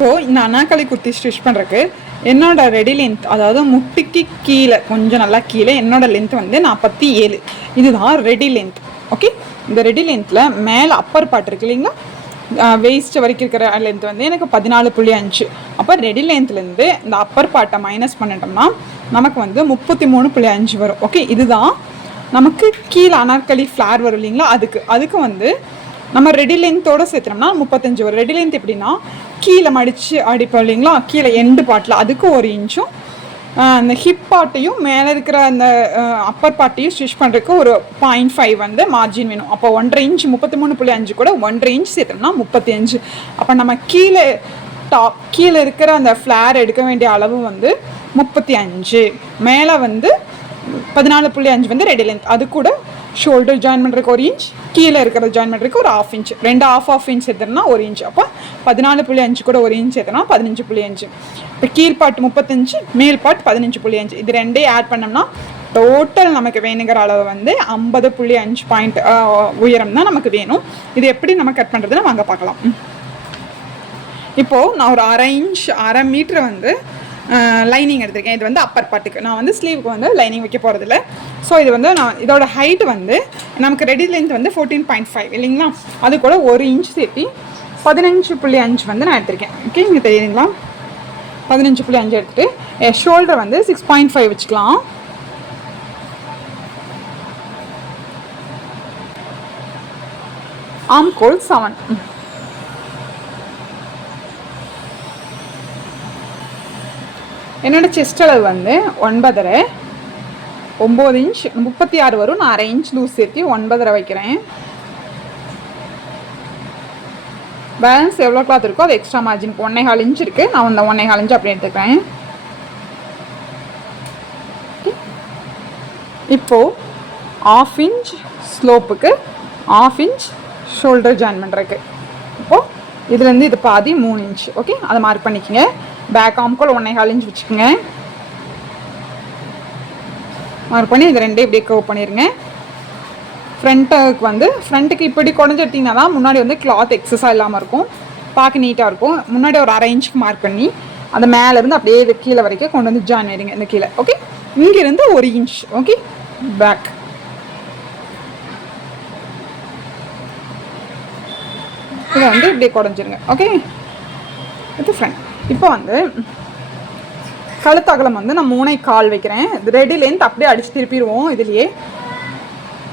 இப்போது இந்த அனாக்களி குர்த்தி ஸ்டிச் பண்ணுறதுக்கு என்னோட ரெடி லென்த், அதாவது முட்டிக்கு கீழே கொஞ்சம் நல்லா கீழே என்னோட லென்த் வந்து 47. இதுதான் ரெடி லென்த். ஓகே, இந்த ரெடி லென்த்தில் மேலே அப்பர் பார்ட் இருக்கு இல்லைங்களா, வெயிஸ்ட் வரைக்கும் இருக்கிற லென்த் வந்து எனக்கு 14.5. அப்போ ரெடி லென்த்லேருந்து இந்த அப்பர் பார்ட்டை மைனஸ் பண்ணிட்டோம்னா நமக்கு வந்து 33.5 வரும். ஓகே, இதுதான் நமக்கு கீழே அனார்கலி ஃப்ளார் வரும் இல்லைங்களா, அதுக்கு வந்து நம்ம ரெடி லென்த்தோடு சேர்த்துனோம்னா 35 வரும். ரெடி லென்த் எப்படின்னா கீழே மடித்து அடிப்போம் இல்லைங்களா, கீழே எண்டு பார்ட்டில் அதுக்கு 1 இன்ச்சும் அந்த ஹிப் பார்ட்டையும் மேலே இருக்கிற அந்த அப்பர் பார்ட்டையும் ஸ்டிச் பண்ணுறதுக்கு ஒரு 0.5 வந்து மார்ஜின் வேணும். அப்போ 1.5 இன்ச் 33.5 கூட 1.5 இன்ச் சேர்த்தோம்னா 35. அப்போ நம்ம கீழே இருக்கிற அந்த ஃப்ளார் எடுக்க வேண்டிய அளவு வந்து 35, மேலே வந்து 14.5 வந்து ரெடி லென்த். அது கூட ஷோல்டர் ஜாயின் பண்ணுறதுக்கு 1 இன்ச், கீழே இருக்கிற ஜாயின் பண்ணுறதுக்கு ஒரு 1/2 இன்ச், ரெண்டு ஆஃப் இன்ச் சேர்த்தோம்னா 1 இன்ச். அப்போ 14.5 கூட 1 இன்ச் சேர்த்தோம்னா 15.5. இப்போ கீழ் பாட்டு 35, மேல் பாட்டு 15.5. இது ரெண்டே ஆட் பண்ணோம்னா டோட்டல் நமக்கு வேணுங்கிற அளவு வந்து 50.5 பாயிண்ட் உயரம் தான் நமக்கு வேணும். இது எப்படி நம்ம கட் பண்ணுறதுன்னு வாங்க பார்க்கலாம். இப்போது நான் ஒரு 1/2 மீட்டர் வந்து லைனிங் எடுத்திருக்கேன். இது வந்து அப்பர் பார்ட்டுக்கு. நான் வந்து ஸ்லீவுக்கு வந்து லைனிங் வைக்க போகிறதில்ல. ஸோ இது வந்து இதோட ஹைட் வந்து நமக்கு ரெடி லென்த் வந்து 14.5 இல்லைங்களா, அது கூட 1 இன்ச் சேர்த்து 15.5 வந்து நான் எடுத்திருக்கேன். ஓகே, இங்கே தெரியுதுங்களா, 15.5 எடுத்துகிட்டு ஷோல்டர் வந்து 6.5 வச்சுக்கலாம். ஆம் கோல் 7. என்னோடய செஸ்ட் அளவு வந்து 9.5, 9 இன்ச் 36 வரும். நான் 1/2 இன்ச் லூஸ் சேர்த்து 9.5 வைக்கிறேன். பேலன்ஸ் எவ்வளோ கிளாத் இருக்கோ அது எக்ஸ்ட்ரா மார்ஜினுக்கு 1.25 இன்ச் இருக்குது. நான் அந்த 1.25 இன்ச் அப்படி எடுத்துக்கிறேன். இப்போது 1/2 இன்ச் ஸ்லோப்புக்கு 1/2 இன்ச் ஷோல்டர் ஜாயின் பண்ணுறதுக்கு. இப்போது இதுலேருந்து இது பாதி 3 இன்ச். ஓகே, அதை மார்க் பண்ணிக்கோங்க. பேக் ஆம்கோல் 1.25 இன்ச் வச்சுக்கோங்க. மார்க் பண்ணி இது ரெண்டே இப்படியே கர்வ் பண்ணிடுங்க. ஃப்ரண்ட்டுக்கு இப்படி குறைஞ்சி எடுத்திங்கன்னா தான் முன்னாடி வந்து கிளாத் எக்ஸஸாக இல்லாமல் இருக்கும், பார்க்க நீட்டாக இருக்கும். முன்னாடி ஒரு 1/2 இன்ச்சுக்கு மார்க் பண்ணி அந்த மேலேருந்து அப்படியே கீழே வரைக்கும் கொண்டு வந்து ஜாயின் ஆயிடுங்க இந்த கீழே. ஓகே, இங்கேருந்து 1 இன்ச். ஓகே, பேக் இதை வந்து இப்படியே குறைஞ்சிருங்க. ஓகே, இது ஃப்ரண்ட். இப்போ வந்து கழுத்தகலம் வந்து நான் 3.25 வைக்கிறேன். ரெடி லென்த் அப்படியே அடித்து திருப்பிடுவோம். இதுலேயே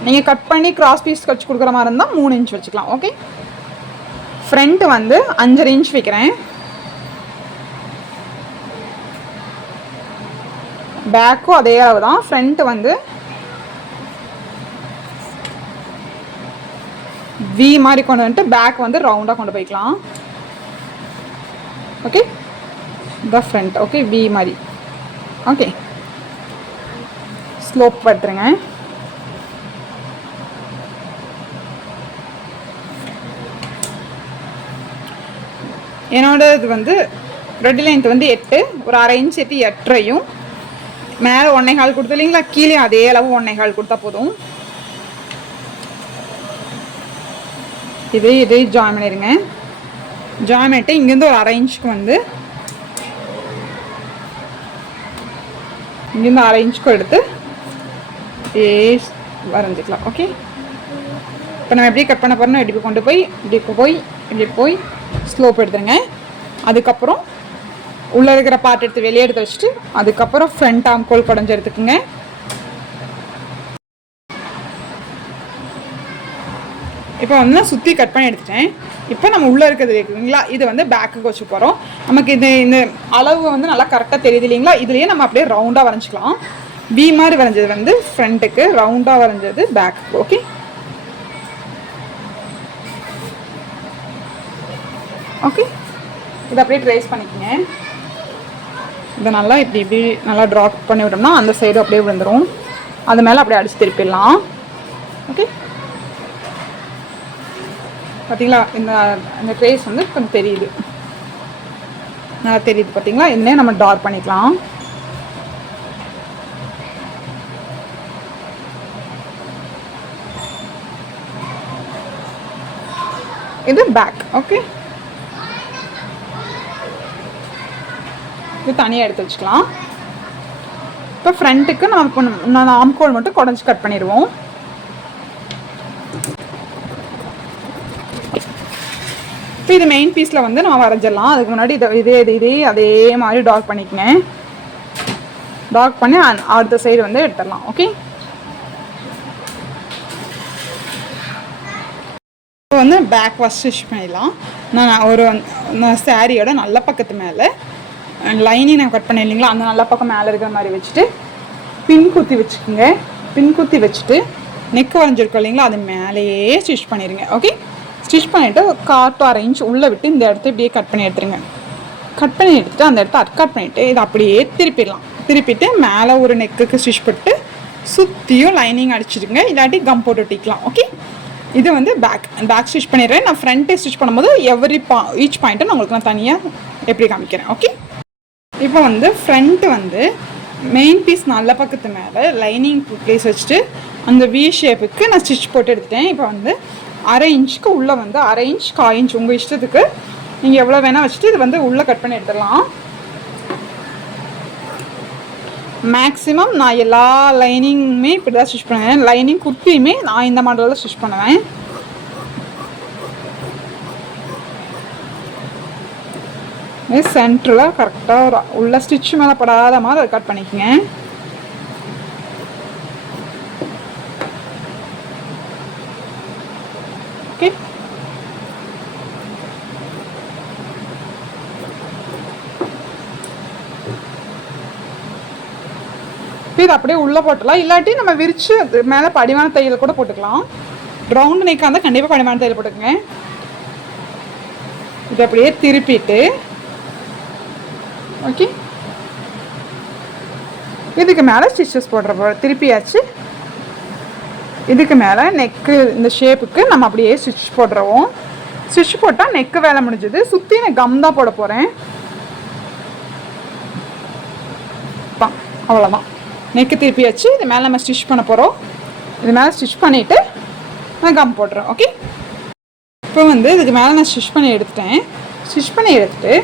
நீங்கள் கட் பண்ணி கிராஸ் பீஸ் வச்சு கொடுக்குற மாதிரி இருந்தால் 3 இன்ச் வச்சுக்கலாம். ஓகே, ஃப்ரண்ட்டு வந்து 5.5 இன்ச் வைக்கிறேன். பேக்கும் அதே அளவு தான். ஃப்ரண்ட்டு வந்து வி மாதிரி கொண்டு வந்துட்டு பேக் வந்து ரவுண்டாக கொண்டு போய்க்கலாம். Okay, the front. Okay, V மாதிரி. ஓகே, ஸ்லோப் படுத்துருங்க. என்னோட இது வந்து ரெடி லென்த் வந்து 8, ஒரு 1/2 இன்ச் சேர்த்து 8.5, மேலே 1.25 கொடுத்து இல்லைங்களா, கீழே அதே அளவு 1.25 கொடுத்தா போதும். இதே ஜாயின் பண்ணிடுங்க. ஜாயின் பண்ணிட்டு இங்கேருந்து ஒரு 1/2 இன்ச்சுக்கு வந்து இங்கேருந்து 1/2 இன்ச்சுக்கு எடுத்து வரைஞ்சிக்கலாம். ஓகே, இப்போ நம்ம எப்படி கட் பண்ண போகிறோம்னா இப்படி கொண்டு போய் இப்படி போய் ஸ்லோப் எடுத்துருங்க. அதுக்கப்புறம் உள்ளே இருக்கிற பார்ட் எடுத்து வெளியே எடுத்து வச்சுட்டு அதுக்கப்புறம் ஃப்ரண்ட் ஆர்ம் கோல் குடஞ்சி எடுத்துக்குங்க. இப்போ வந்து நான் சுற்றி கட் பண்ணி எடுத்துட்டேன். இப்போ நம்ம உள்ளே இருக்கிறது இருக்குங்களா, இது வந்து பேக்குக்கு வச்சு போகிறோம். நமக்கு இந்த அளவு வந்து நல்லா கரெக்டாக தெரியுது இல்லைங்களா, இதுலேயே நம்ம அப்படியே ரவுண்டாக வரைஞ்சிக்கலாம். வி மாதிரி வரைஞ்சது வந்து ஃப்ரண்ட்டுக்கு, ரவுண்டாக வரைஞ்சது பேக்குக்கு. ஓகே, ஓகே, இதை அப்படியே ட்ரேஸ் பண்ணிக்கோங்க. இதை நல்லா இப்படி நல்லா ட்ரா பண்ணி விட்டோம்னா அந்த சைடு அப்படியே விழுந்துடும். அது மேலே அப்படியே அடித்து திருப்பிடலாம். ஓகே, பார்த்தீங்களா, இந்த ட்ரேஸ் வந்து கொஞ்சம் தெரியுது, நல்லா தெரியுது பார்த்தீங்களா. இன்னும் நம்ம டார்க் பண்ணிக்கலாம். இது பேக். ஓகே, இது தனியாக எடுத்து வச்சுக்கலாம். இப்போ ஃப்ரண்ட்டுக்கு நான் ஆம்கோல் மட்டும் குடஞ்சி கட் பண்ணிடுவோம். இப்போ இது மெயின் பீஸில் வந்து நம்ம வரைஞ்சிடலாம். அதுக்கு முன்னாடி இதே அதே மாதிரி டார்க் பண்ணிக்கங்க. டார்க் பண்ணி அடுத்த சைடு வந்து எடுத்துடலாம். ஓகே, இப்போ வந்து பேக் வாஷ் ஸ்டிச் பண்ணிடலாம். நான் சாரியோட நல்ல பக்கத்து மேலே லைனிங் நான் கட் பண்ணேன் இல்லைங்களா, அந்த நல்ல பக்கம் மேலே இருக்கிற மாதிரி வச்சுட்டு பின் குத்தி வச்சுக்கோங்க. பின் குத்தி வச்சுட்டு நெக் வரைஞ்சிருக்கோம் இல்லைங்களா, அது மேலேயே ஸ்டிச் பண்ணிடுங்க. ஓகே, ஸ்டிச் பண்ணிவிட்டு 1/4 இன்ச் உள்ளே விட்டு இந்த இடத்த இப்படியே கட் பண்ணி எடுத்துருங்க. கட் பண்ணி எடுத்துகிட்டு அந்த இடத்த கட் பண்ணிவிட்டு இதை அப்படியே திருப்பிடலாம். திருப்பிட்டு மேலே ஒரு நெக்குக்கு ஸ்டிச் போட்டு சுற்றியும் லைனிங் அடிச்சிடுங்க. இல்லாட்டி கம் போட்டு ஒட்டிக்கலாம். ஓகே, இது வந்து பேக் ஸ்டிச் பண்ணிடுறேன். நான் ஃப்ரண்ட்டே ஸ்டிச் பண்ணும்போது ஈச் பாயிண்ட்டை நான் உங்களுக்கு நான் தனியாக எப்படி காமிக்கிறேன். ஓகே, இப்போ வந்து ஃப்ரண்ட்டு வந்து மெயின் பீஸ் நல்ல பக்கத்து மேலே லைனிங் ப்ளேஸ் வச்சுட்டு அந்த வி ஷேப்புக்கு நான் ஸ்டிச் போட்டு எடுத்துட்டேன். இப்போ வந்து 1/2 இன்ச்சுக்கு உள்ளே வந்து 1/2 இன்ச் 1/4 இன்ச் உங்கள் இஷ்டத்துக்கு நீங்கள் எவ்வளோ வேணால் வச்சுட்டு இது வந்து உள்ளே கட் பண்ணி எடுத்துடலாம். மேக்ஸிமம் நான் எல்லா லைனிங்குமே இப்படி தான் ஸ்டிச் பண்ணுவேன். லைனிங் குர்த்தியுமே நான் இந்த மாடலில் ஸ்டிச் பண்ணுவேன். சென்டரில் கரெக்டாக உள்ள ஸ்டிச் மேலே படாத மாதிரி அதை கட் பண்ணிக்கங்க. ஓகே, இது அப்படியே உள்ளே போட்டுடலாம். இல்லாட்டி நம்ம விரித்து அது மேலே படிவான தையல் கூட போட்டுக்கலாம். ரவுண்டு நெக்காக இருந்தால் கண்டிப்பாக படிவான தையல் போட்டுக்கங்க. இது அப்படியே திருப்பிட்டு ஓகே, இதுக்கு மேலே ஸ்டிச்சஸ் போடுற திருப்பியாச்சு. இதுக்கு மேலே நெக்கு இந்த ஷேப்புக்கு நம்ம அப்படியே ஸ்டிச் போடுறோம். ஸ்டிச் போட்டால் நெக்கு வேலை முடிஞ்சது. சுற்றி நான் கம் தான் போட போகிறேன். அவ்வளோதான், நெக்கு திருப்பியாச்சு. இது மேலே நம்ம ஸ்டிச் பண்ண போகிறோம். இது மேலே ஸ்டிச் பண்ணிவிட்டு நான் கம் போடுறேன். ஓகே, இப்போ வந்து இதுக்கு மேலே நான் ஸ்டிச் பண்ணி எடுத்துட்டேன். ஸ்டிச் பண்ணி எடுத்துகிட்டு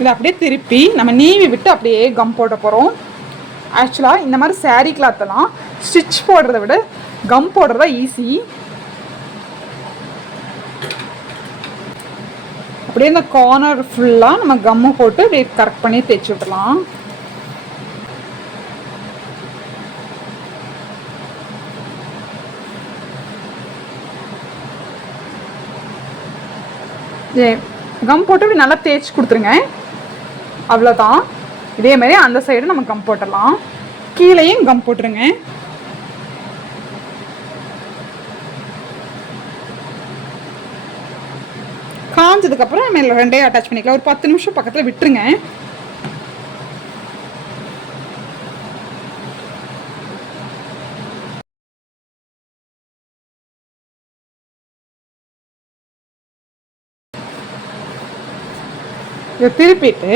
இதை அப்படியே திருப்பி நம்ம நீவி விட்டு அப்படியே கம் போட போகிறோம். ஆக்சுவலாக இந்த மாதிரி சாரீ கிளாத்தெல்லாம் ஸ்டிச் போடுறத விட கம் போடுறதா ஈஸி. அப்படியே இந்த கார்னர் ஃபுல்லாக நம்ம கம்மு போட்டு அப்படியே கரெக்ட் பண்ணி தைச்சி விடலாம். கம் போட்டு இப்படி நல்லா தேய்ச்சி கொடுத்துருங்க. அவ்வளோதான். இதே மாதிரி அந்த சைடு நம்ம கம் போட்டுடலாம். கீழேயும் கம் போட்டுருங்க. காஞ்சதுக்கப்புறம் நம்ம ரெண்டையும் அட்டாச் பண்ணிக்கலாம். ஒரு 10 நிமிஷம் பக்கத்தில் விட்டுருங்க. இதை திருப்பிட்டு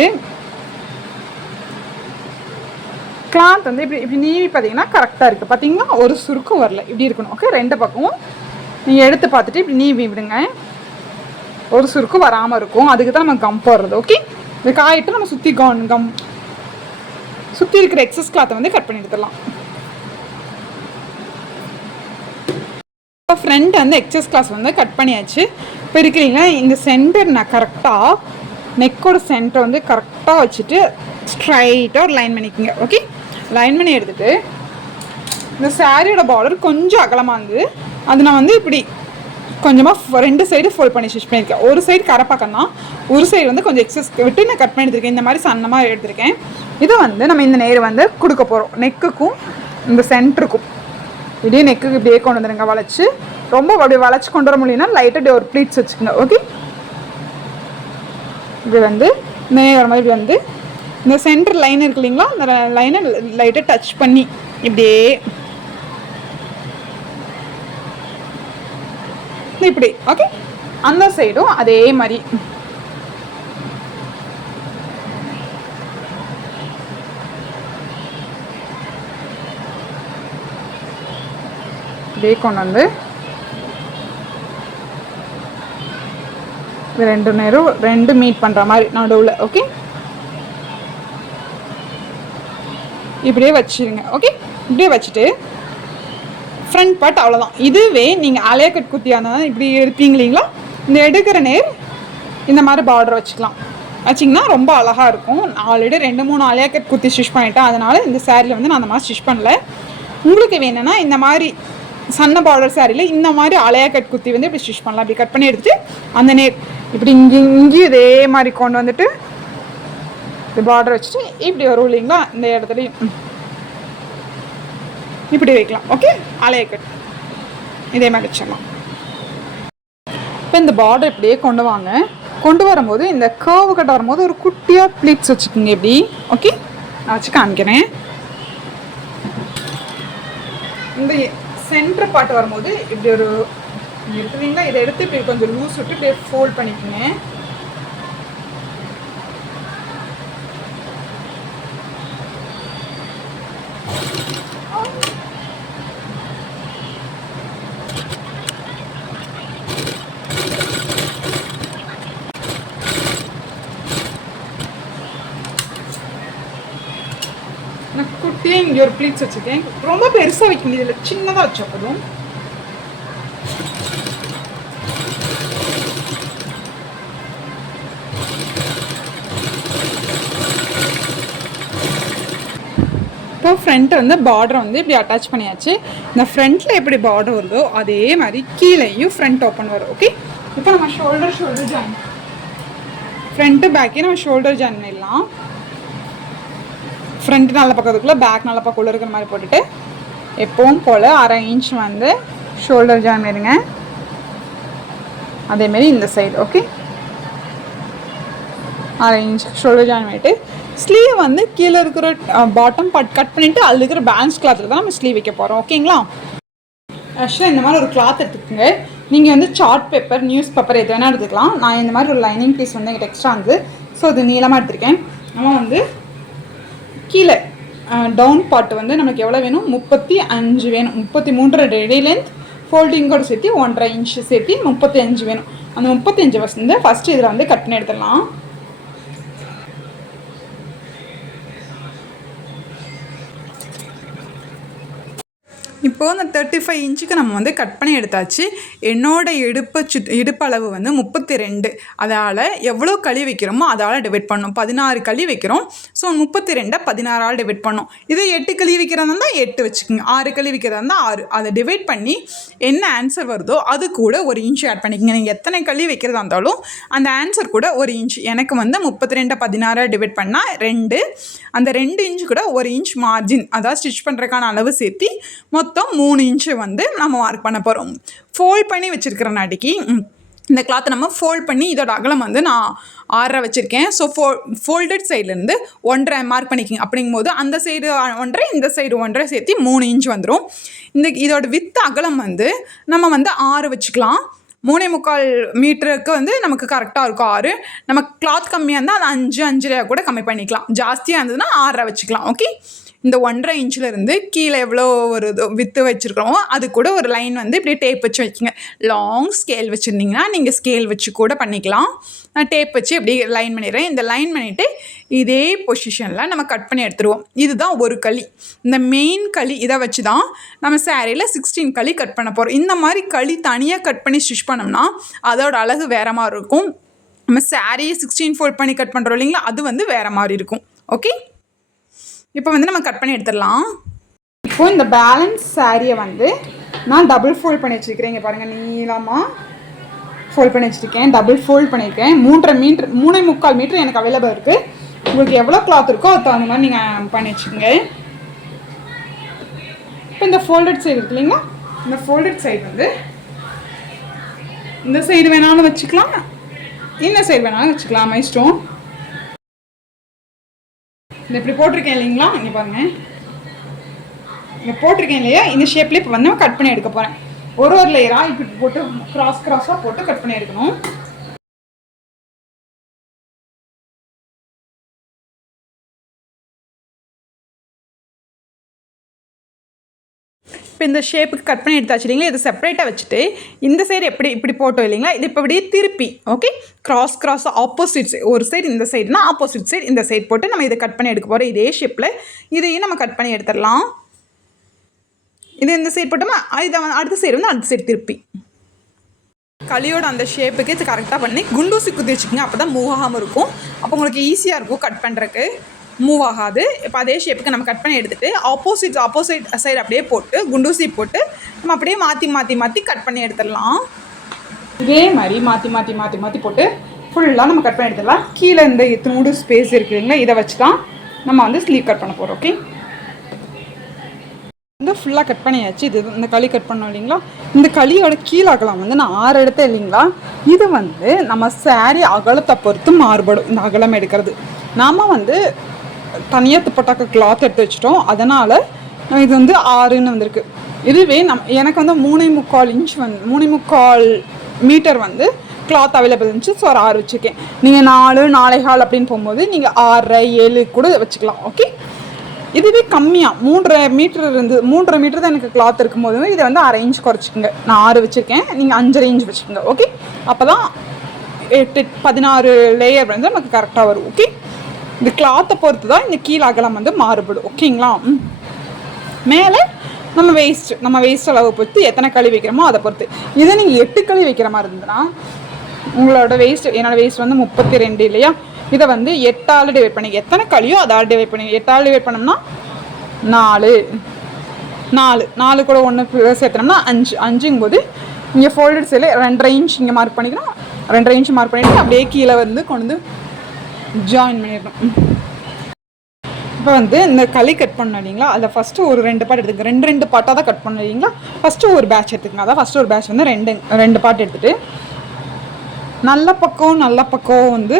கிளாத் வந்து இப்படி நீவி பார்த்தீங்கன்னா கரெக்டாக இருக்குது. பார்த்தீங்கன்னா ஒரு சுருக்கம் வரல, இப்படி இருக்கணும். ஓகே, ரெண்டு பக்கமும் நீங்கள் எடுத்து பார்த்துட்டு இப்படி நீவி விடுங்க. ஒரு சுருக்கம் வராமல் இருக்கும். அதுக்கு தான் நம்ம கம் போடுறது. ஓகே, இது காயிட்டு நம்ம சுற்றி இருக்கிற எக்ஸஸ் கிளாத்தை வந்து கட் பண்ணி எடுத்துடலாம். இப்போ ஃப்ரண்ட் வந்து எக்ஸஸ் கிளாஸ் வந்து கட் பண்ணியாச்சு. இப்போ இருக்கிறீங்களா இந்த சென்டர் நான் கரெக்டாக நெக்கோட சென்டர் வந்து கரெக்டாக வச்சுட்டு ஸ்ட்ரைட்டாக ஒரு லைன் பண்ணிக்கோங்க. ஓகே, லைன் பண்ணி எடுத்துகிட்டு இந்த சாரியோட பார்டர் கொஞ்சம் அகலமாக இருந்து அது நான் வந்து இப்படி கொஞ்சமாக 2 சைடு ஃபோல்ட் பண்ணி ஸ்டிச் பண்ணியிருக்கேன். ஒரு சைடு கரைப்பக்கம் தான், ஒரு சைடு வந்து கொஞ்சம் எக்ஸஸ் விட்டு நான் கட் பண்ணி எடுத்துருக்கேன். இந்த மாதிரி சன்னமாக எடுத்திருக்கேன். இது வந்து நம்ம இந்த நேர் வந்து கொடுக்க போகிறோம். நெக்குக்கும் இந்த சென்டருக்கும் இப்படியே நெக்குக்கு இப்படியே கொண்டு வந்துடுங்க. வளைச்சி ரொம்ப அப்படியே வளைச்சி கொண்டு வர முடியும்னா லைட்டாக இப்படி ஒரு ப்ளீட்ஸ் வச்சுக்கோங்க. ஓகே, இப்படி வந்து நேர் மாதிரி வந்து இந்த சென்டர் லைன் இருக்கு இல்லைங்களா, அந்த லைனை லைட்டாக டச் பண்ணி இப்படியே இப்படி. ஓகே, அந்த சைடும் அதே மாதிரி இப்படியே கொண்டு வந்து ரெண்டு நேரம் ரெண்டு மீட் பண்ணுற மாதிரி நடுவில். ஓகே, இப்படியே வச்சுருங்க. ஓகே, இப்படியே வச்சுட்டு ஃப்ரண்ட் பார்ட் அவ்வளோதான். இதுவே நீங்கள் அலைய கட் குத்தியான இப்படி எடுப்பீங்க இல்லைங்களா, இந்த எடுக்கிற நேர் இந்த மாதிரி பார்டர் வச்சுக்கலாம். வச்சிங்கன்னா ரொம்ப அழகாக இருக்கும். ஆல்ரெடி 2-3 அலையா கட் குத்தி ஸ்டிச் பண்ணிட்டேன், அதனால் இந்த சேரீயில் வந்து நான் அந்த மாதிரி ஸ்டிச் பண்ணல. உங்களுக்கு வேணும்னா இந்த மாதிரி சன்ன பார்டர் சாரியில் இந்த மாதிரி அலையா கட் குத்தி வந்து இப்படி ஸ்டிச் பண்ணலாம். இப்படி கட் பண்ணி எடுத்துகிட்டு அந்த நேர் இப்படி இங்கேயும் இதே மாதிரி கொண்டு வந்துட்டு இப்படி பார்டர் வச்சுட்டு இப்படி வரும் இல்லைங்களா, இந்த இடத்துலையும் இப்படி வைக்கலாம். ஓகே, அலையா கட் இதே மாதிரி வச்சிடலாம். இப்போ இந்த பார்டர் இப்படியே கொண்டு வாங்க. கொண்டு வரும்போது இந்த கர்வு கட் வரும்போது ஒரு குட்டியாக ப்ளீட்ஸ் வச்சுக்கோங்க இப்படி. ஓகே, நான் வச்சு காமிக்கிறேன். இந்த சென்டர் பார்ட் வரும்போது இப்படி ஒரு இருக்குதுங்களா, இதை எடுத்து இப்படி கொஞ்சம் லூஸ் விட்டு இப்படி ஃபோல்ட் பண்ணிக்கோங்க. நான் குட்டியாக இங்கே ஒரு ப்ளீட்ஸ் வச்சுருக்கேன். ரொம்ப பெருசாக வைக்க முடியல, சின்னதாக வச்சா போதும். இப்போ ஃப்ரண்ட்டை வந்து பார்டரை வந்து இப்படி அட்டாச் பண்ணியாச்சு. இந்த ஃப்ரண்ட்டில் எப்படி பார்டர் வருதோ அதே மாதிரி கீழேயும் ஃப்ரண்ட் ஓப்பன் வரும். ஓகே, இப்போ நம்ம ஷோல்டர் ஜாயின், ஃப்ரண்ட்டு பேக்கே நம்ம ஷோல்டர் ஜாயின் பண்ணிடலாம். ஃப்ரண்ட் நல்ல பக்கத்துக்குள்ளே பேக் நல்ல பக்கம் இருக்கிற மாதிரி போட்டுட்டு எப்பவும் போல் 1/2 இன்ச் வந்து ஷோல்டர் ஜாயின் பண்ணிடுங்க. அதேமாரி இந்த side. Okay, 1/2 inch shoulder join பண்ணிவிட்டு ஸ்லீவ் வந்து கீழே இருக்கிற பாட்டம் பார்ட் கட் பண்ணிவிட்டு அதில் இருக்கிற பேலன்ஸ் கிளாத்தில் தான் நம்ம ஸ்லீவ் வைக்க போகிறோம். ஓகேங்களா, ஆக்சுவலாக இந்த மாதிரி ஒரு கிளாத் எடுத்துக்கோங்க. நீங்கள் வந்து சார்ட் பேப்பர், நியூஸ் பேப்பர் எது வேணால் எடுத்துக்கலாம். நான் இந்த மாதிரி ஒரு லைனிங் பீஸ் வந்து எங்கள் எக்ஸ்ட்ரா வந்து ஸோ இது நீளமாக எடுத்திருக்கேன். நம்ம வந்து கீழே டவுன் பார்ட் வந்து நமக்கு எவ்வளோ வேணும், 35 வேணும். 33 ரெடி லென்த், ஃபோல்டிங்கோட சேர்த்து 1/2 இன்ச் சேர்த்து 35 வேணும். அந்த 35 வந்து ஃபஸ்ட்டு இதில் வந்து கட் பண்ணி எடுத்துடலாம். இப்போது அந்த 35 இன்ச்சுக்கு நம்ம வந்து கட் பண்ணி எடுத்தாச்சு. என்னோடய இடுப்பளவு வந்து 32. அதால் எவ்வளோ களி வைக்கிறோமோ அதால் டிவைட் பண்ணோம். 16 களி வைக்கிறோம். ஸோ 32 16ஆல் டிவைட் பண்ணோம். இதே 8 களி வைக்கிறதா இருந்தால் 8 வச்சுக்கோங்க, 6 களி வைக்கிறதா இருந்தால் 6. அதை டிவைட் பண்ணி என்ன ஆன்சர் வருதோ அது கூட 1 இன்ச் ஆட் பண்ணிக்கோங்க. நீங்கள் எத்தனை களி வைக்கிறதா இருந்தாலும் அந்த ஆன்சர் கூட 1 இன்ச். எனக்கு வந்து 32 16 டிவைட் பண்ணால் 2. அந்த 2 இன்ச்சு கூட 1 இன்ச் மார்ஜின், அதாவது ஸ்டிச் பண்ணுறதுக்கான அளவு சேர்த்து மொத்தம் 3 இன்ச்சு வந்து நம்ம மார்க் பண்ண போகிறோம். ஃபோல்ட் பண்ணி வச்சுருக்கிற நாட்டிக்கு இந்த கிளாத்தை நம்ம ஃபோல்ட் பண்ணி இதோட அகலம் வந்து நான் 6 வச்சுருக்கேன். ஸோ ஃபோல்டட் சைட்லேருந்து 1.5 மார்க் பண்ணிக்கிங்க. அப்படிங்கும்போது அந்த சைடு 1.5 இந்த சைடு 1.5 சேர்த்து 3 இன்ச் வந்துடும். இதோட வித்து அகலம் வந்து நம்ம வந்து 6 வச்சுக்கலாம். 3.25 மீட்டருக்கு வந்து நமக்கு கரெக்டாக இருக்கும் 6. நம்ம கிளாத் கம்மியாக இருந்தால் அது 5 5.5 கூட கம்மி பண்ணிக்கலாம். ஜாஸ்தியாக இருந்ததுன்னா 6 வச்சுக்கலாம். ஓகே, இந்த 1.5 இன்ச்சிலேருந்து கீழே எவ்வளோ ஒரு வித்து வச்சுருக்கிறோமோ அது கூட ஒரு லைன் வந்து இப்படி டேப் வச்சு வைக்கிங்க. லாங் ஸ்கேல் வச்சுருந்தீங்கன்னா நீங்கள் ஸ்கேல் வச்சு கூட பண்ணிக்கலாம். நான் டேப் வச்சு இப்படி லைன் பண்ணிடுறேன். இந்த லைன் பண்ணிவிட்டு இதே பொசிஷனில் நம்ம கட் பண்ணி எடுத்துருவோம். இதுதான் ஒரு களி. இந்த மெயின் களி இதை வச்சு தான் நம்ம சாரியில் 16 களி கட் பண்ண போகிறோம். இந்த மாதிரி களி தனியாக கட் பண்ணி ஸ்டிச் பண்ணோம்னா அதோட அழகு வேறு மாதிரி இருக்கும். நம்ம சாரியை 16 ஃபோல்ட் பண்ணி கட் பண்ணுறோம் இல்லைங்களா, அது வந்து வேறு மாதிரி இருக்கும். ஓகே, இப்போ வந்து நம்ம கட் பண்ணி எடுத்துடலாம். இப்போது இந்த பேலன்ஸ் சாரியை வந்து நான் டபுள் ஃபோல்ட் பண்ணி வச்சுருக்கிறேன். இங்கே பாருங்கள், நீளமாக ஃபோல்ட் பண்ணி வச்சுருக்கேன். டபுள் ஃபோல்ட் பண்ணியிருக்கேன். 3.25 மீட்டர் எனக்கு அவைலபிள் இருக்குது. உங்களுக்கு எவ்வளோ கிளாத் இருக்கோ அது தகுந்த மாதிரி நீங்கள் பண்ணி வச்சுக்கோங்க. இப்போ இந்த ஃபோல்டட் சைடு இருக்கு இல்லைங்களா, இந்த ஃபோல்டட் சைடு வந்து இந்த சைடு வேணாலும் வச்சுக்கலாம், இந்த சைடு வேணாலும் வச்சுக்கலாம், மை ஸ்டோன். இந்த இப்படி போட்டிருக்கேன் இல்லைங்களா, இங்கே பாருங்கள், இங்கே போட்டிருக்கேன் இல்லையா, இந்த ஷேப்லேயே இப்போ வந்து கட் பண்ணி எடுக்க போகிறேன். ஒரு லேயராக இப்படி போட்டு கிராஸாக போட்டு கட் பண்ணி எடுக்கணும். இப்போ இந்த ஷேப்புக்கு கட் பண்ணி எடுத்தாச்சு இல்லைங்களா, இதை செப்பரேட்டாக வச்சுட்டு இந்த சைடு எப்படி இப்படி போட்டோம் இல்லைங்களா, இது இப்போ அப்படியே திருப்பி ஓகே கிராஸ் ஆப்போசிட் ஒரு சைடு இந்த சைடுனா ஆப்போசிட் சைடு இந்த சைடு போட்டு நம்ம இதை கட் பண்ணி எடுக்க போகிறோம். இதே ஷேப்பில் இதையும் நம்ம கட் பண்ணி எடுத்துடலாம். இது இந்த சைடு போட்டோமா, இதை அடுத்த சைடு வந்து அடுத்த சைடு திருப்பி களியோட அந்த ஷேப்புக்கு இது கரெக்டாக பண்ணி குண்டூசி குத்தி வச்சுக்கோங்க. அப்போ தான் மூவ் ஆகாமல் இருக்கும். அப்போ உங்களுக்கு ஈஸியாக இருக்கும் கட் பண்ணுறதுக்கு, மூவ் ஆகாது. இப்போ அதே ஷேப்புக்கு நம்ம கட் பண்ணி எடுத்துகிட்டு ஆப்போசிட் சைடு அப்படியே போட்டு குண்டூசி போட்டு நம்ம அப்படியே மாற்றி கட் பண்ணி எடுத்துடலாம். இதே மாதிரி மாற்றி போட்டு ஃபுல்லாக நம்ம கட் பண்ணி எடுத்துடலாம். கீழே இந்த இத்தனோடு ஸ்பேஸ் இருக்குதுங்களா, இதை வச்சு தான் நம்ம வந்து ஸ்லீவ் கட் பண்ண போகிறோம். ஓகே, வந்து ஃபுல்லாக கட் பண்ணியாச்சு. இது இந்த களி கட் பண்ணோம் இல்லைங்களா, இந்த களியோட கீழாகலாம் வந்து நான் 6 எடுத்தேன் இல்லைங்களா. இது வந்து நம்ம சாரீ அகலத்தை பொறுத்து மாறுபடும். இந்த அகலம் எடுக்கிறது நாம் வந்து தனியாக துப்பட்டாக்க கிளாத் எடுத்து வச்சிட்டோம், அதனால் இது வந்து 6ன்னு வந்திருக்கு. இதுவே எனக்கு வந்து 3.25 இன்ச் வந்து 3.25 மீட்டர் வந்து கிளாத் அவைலபிள் இருந்துச்சு. ஸோ ஒரு 6 வச்சுருக்கேன். நீங்கள் 4, 4.25 அப்படின்னு போகும்போது நீங்கள் 6, 7 கூட வச்சுக்கலாம். ஓகே, இதுவே கம்மியாக 3.5 மீட்டர் தான் எனக்கு கிளாத் இருக்கும்போது இதை வந்து 1/2 இன்ச் குறைச்சிக்கோங்க. நான் 6 வச்சுருக்கேன், நீங்கள் 5.5 இன்ச் வச்சுக்கோங்க. ஓகே, அப்போ தான் 16 லேயர் வந்து நமக்கு கரெக்டாக வரும். ஓகே, இந்த கிளாத்தை பொறுத்து தான் இந்த கீழ் அகலம் வந்து மாறுபடும். ஓகேங்களா, மேலே நம்ம வேஸ்ட் அளவு பொறுத்து எத்தனை களி வைக்கிறோமோ அதை பொறுத்து. இதை நீங்கள் 8 களி வைக்கிற மாதிரி இருந்ததுன்னா உங்களோட என்னோடய வேஸ்ட் வந்து 32 இல்லையா, இதை வந்து 8ஆல் டிவைட் பண்ணி எத்தனை களியோ அதால் டிவைட் பண்ணி 8ஆல் டிவைட் பண்ணோம்னா 4 கூட 1 சேர்த்தனோம்னா 5ங்கும்போது இங்கே ஃபோல்டட் சைடில் 2.5 இன்ச் இங்கே மார்க் பண்ணிக்கணும். 2.5 இன்ச் மார்க் பண்ணிவிட்டு அப்படியே கீழே வந்து கொண்டு வந்து ஜாயின் பண்ணிடணும். இப்போ வந்து இந்த களி கட் பண்ணோம் இல்லைங்களா, அதில் ஃபஸ்ட்டு ஒரு 2 பார்ட் எடுத்துக்கங்க. 2 பார்ட்டாக தான் கட் பண்ணோம் இல்லைங்களா. ஃபஸ்ட்டு ஒரு பேட்ச் எடுத்துக்கங்க. அதான் ஃபஸ்ட்டு ஒரு பேட்ச் வந்து 2 பார்ட் எடுத்துகிட்டு நல்ல பக்கம் வந்து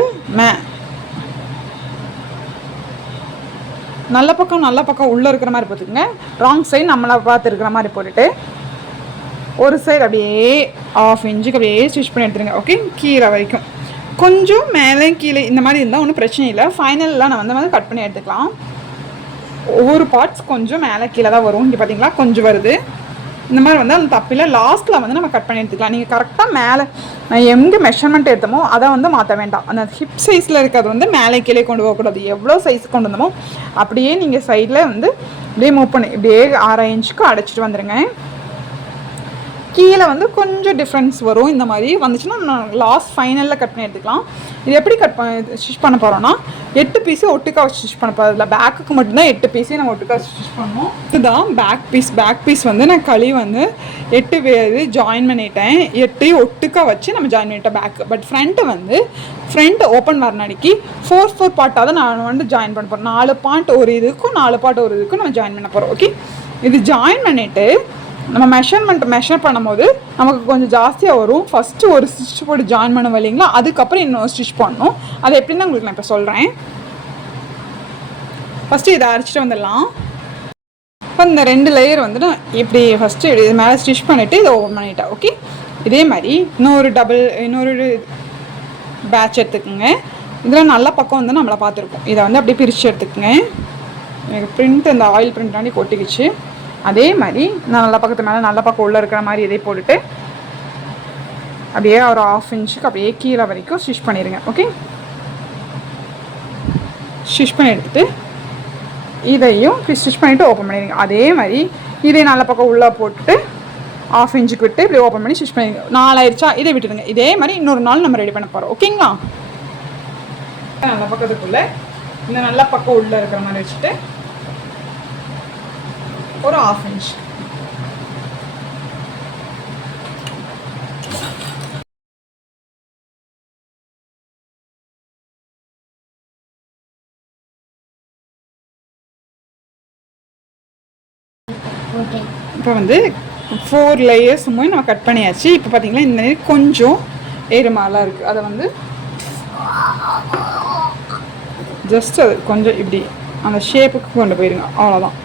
நல்ல பக்கம் உள்ளே இருக்கிற மாதிரி போட்டுக்கோங்க. ராங் சைடு நம்மளை பார்த்து இருக்கிற மாதிரி போட்டுட்டு ஒரு சைடு அப்படியே 1/2 இன்ச்சுக்கு அப்படியே ஸ்டிச் பண்ணி எடுத்துருங்க. ஓகே, கீழே வரைக்கும் கொஞ்சம் மேலே கீழே இந்த மாதிரி இருந்தால் ஒன்றும் பிரச்சனை இல்லை. ஃபைனலில் நான் வந்து கட் பண்ணி எடுத்துக்கலாம். ஒவ்வொரு பார்ட்ஸ் கொஞ்சம் மேலே கீழே தான் வரும். இங்கே பார்த்தீங்களா கொஞ்சம் வருது. இந்த மாதிரி வந்து அந்த தப்பில் லாஸ்ட்டில் வந்து நம்ம கட் பண்ணி எடுத்துக்கலாம். நீங்கள் கரெக்டாக மேலே நான் எங்கே மெஷர்மெண்ட் எடுத்தோமோ அதை வந்து மாற்ற வேண்டாம். அந்த ஹிப் சைஸில் இருக்கிறது வந்து மேலே கீழே கொண்டு போகக்கூடாது. எவ்வளோ சைஸ் கொண்டு வந்தோமோ அப்படியே நீங்கள் சைடில் வந்து இப்படியே மூவ் பண்ணி இப்படியே 6 இன்ச்சுக்கு அடைச்சிட்டு வந்துடுங்க. கீழே வந்து கொஞ்சம் டிஃப்ரென்ஸ் வரும். இந்த மாதிரி வந்துச்சுன்னா நான் லாஸ்ட் ஃபைனலில் கட் பண்ணி எடுத்துக்கலாம். இது எப்படி ஸ்டிச் பண்ண போகிறோன்னா 8 பீஸு ஒட்டுக்கா ஸ்டிச் பண்ண போகிறோம். இல்லை பேக்குக்கு மட்டும்தான் 8 பீஸே நம்ம ஒட்டுக்கா ஸ்டிச் பண்ணோம். இதுதான் பேக் பீஸ் வந்து நான் களி வந்து 8 பேர் ஜாயின் பண்ணிட்டேன். 8 ஒட்டுக்கா வச்சு நம்ம ஜாயின் பண்ணிட்டேன் பேக்கு. பட் ஃப்ரண்ட்டு ஓப்பன் வரனாடிக்கு 4 பார்ட்டாக தான் நான் வந்து ஜாயின் பண்ண போகிறோம். 4 பார்ட் ஒரு இதுக்கும் 4 பார்ட் ஒரு இதுக்கும் நம்ம ஜாயின் பண்ண போகிறோம். ஓகே, இது ஜாயின் பண்ணிவிட்டு நம்ம மெஷர் பண்ணும்போது நமக்கு கொஞ்சம் ஜாஸ்தியாக வரும். ஃபஸ்ட்டு ஒரு ஸ்டிச் போட்டு ஜாயின் பண்ணுவோம் இல்லைங்களா, அதுக்கப்புறம் இன்னொரு ஸ்டிச் பண்ணணும். அது எப்படின்னு தான் உங்களுக்கு நான் இப்போ சொல்கிறேன். ஃபஸ்ட்டு இதை அரைச்சிட்டு வந்துடலாம். இப்போ இந்த 2 லேயர் வந்துட்டு இப்படி ஃபஸ்ட்டு இது மேலே ஸ்டிச் பண்ணிவிட்டு இதை ஓப்பன் பண்ணிட்டேன். ஓகே, இதே மாதிரி இன்னொரு பேட்ச் எடுத்துக்கோங்க. இதில் நல்ல பக்கம் வந்து நம்மளை பார்த்துருக்கோம். இதை வந்து அப்படியே பிரித்து எடுத்துக்கோங்க. எனக்கு பிரிண்ட் இந்த ஆயில் பிரிண்டாண்டி கொட்டிக்கிச்சு. அதே மாதிரி நான் நல்ல பக்கத்து மேலே நல்ல பக்கம் உள்ளே இருக்கிற மாதிரி இதை போட்டுட்டு அப்படியே ஒரு 1/2 இன்ச்சுக்கு அப்படியே கீழே வரைக்கும் ஸ்டிச் பண்ணிடுங்க. ஓகே, ஸ்டிச் பண்ணி எடுத்துகிட்டு இதையும் ஸ்டிச் பண்ணிவிட்டு ஓப்பன் பண்ணிடுங்க. அதே மாதிரி இதே நல்ல பக்கம் உள்ளே போட்டுட்டு 1/2 இன்ச்சுக்கு விட்டு இப்படி ஓப்பன் பண்ணி ஸ்டிச் பண்ணிடுங்க. 4 ஆயிடுச்சா, இதை விட்டுடுங்க. இதே மாதிரி இன்னொரு நாள் நம்ம ரெடி பண்ண போகிறோம். ஓகேங்களா, நல்ல பக்கத்துக்குள்ளே இந்த நல்ல பக்கம் உள்ளே இருக்கிற மாதிரி வச்சுட்டு ஒரு 1/2 இன்ச் இப்போ வந்து 4 லேயர்ஸ் நம்ம கட் பண்ணியாச்சு. இப்போ பார்த்தீங்களா இந்த மாதிரி கொஞ்சம் ஏறுமாலாம் இருக்குது. அதை வந்து ஜஸ்ட் அது கொஞ்சம் இப்படி அந்த ஷேப்புக்கு கொண்டு போயிடுங்க. அவ்வளோதான்.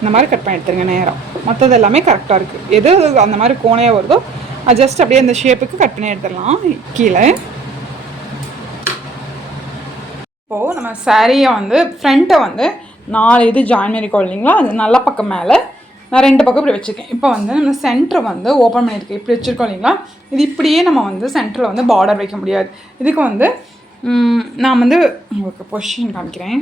இந்த மாதிரி கட் பண்ணி எடுத்துருங்க நேரம். மற்றது எல்லாமே கரெக்டாக இருக்குது. எது அந்த மாதிரி கோணையாக வருதோ அது ஜஸ்ட் அப்படியே அந்த ஷேப்புக்கு கட் பண்ணி எடுத்துடலாம். கீழே இப்போது நம்ம சாரியை வந்து ஃப்ரண்ட்டை வந்து 4 இது ஜாயின் பண்ணிக்கோ இல்லைங்களா, அது நல்ல பக்கம் மேலே நான் 2 பக்கம் இப்படி வச்சுருக்கேன். இப்போ வந்து நம்ம சென்டரை வந்து ஓப்பன் பண்ணியிருக்கேன். இப்படி வச்சுருக்கோம் இல்லைங்களா, இது இப்படியே நம்ம வந்து சென்டரில் வந்து பார்டர் வைக்க முடியாது. இதுக்கு வந்து நான் வந்து உங்களுக்கு பொசிஷன் காமிக்கிறேன்.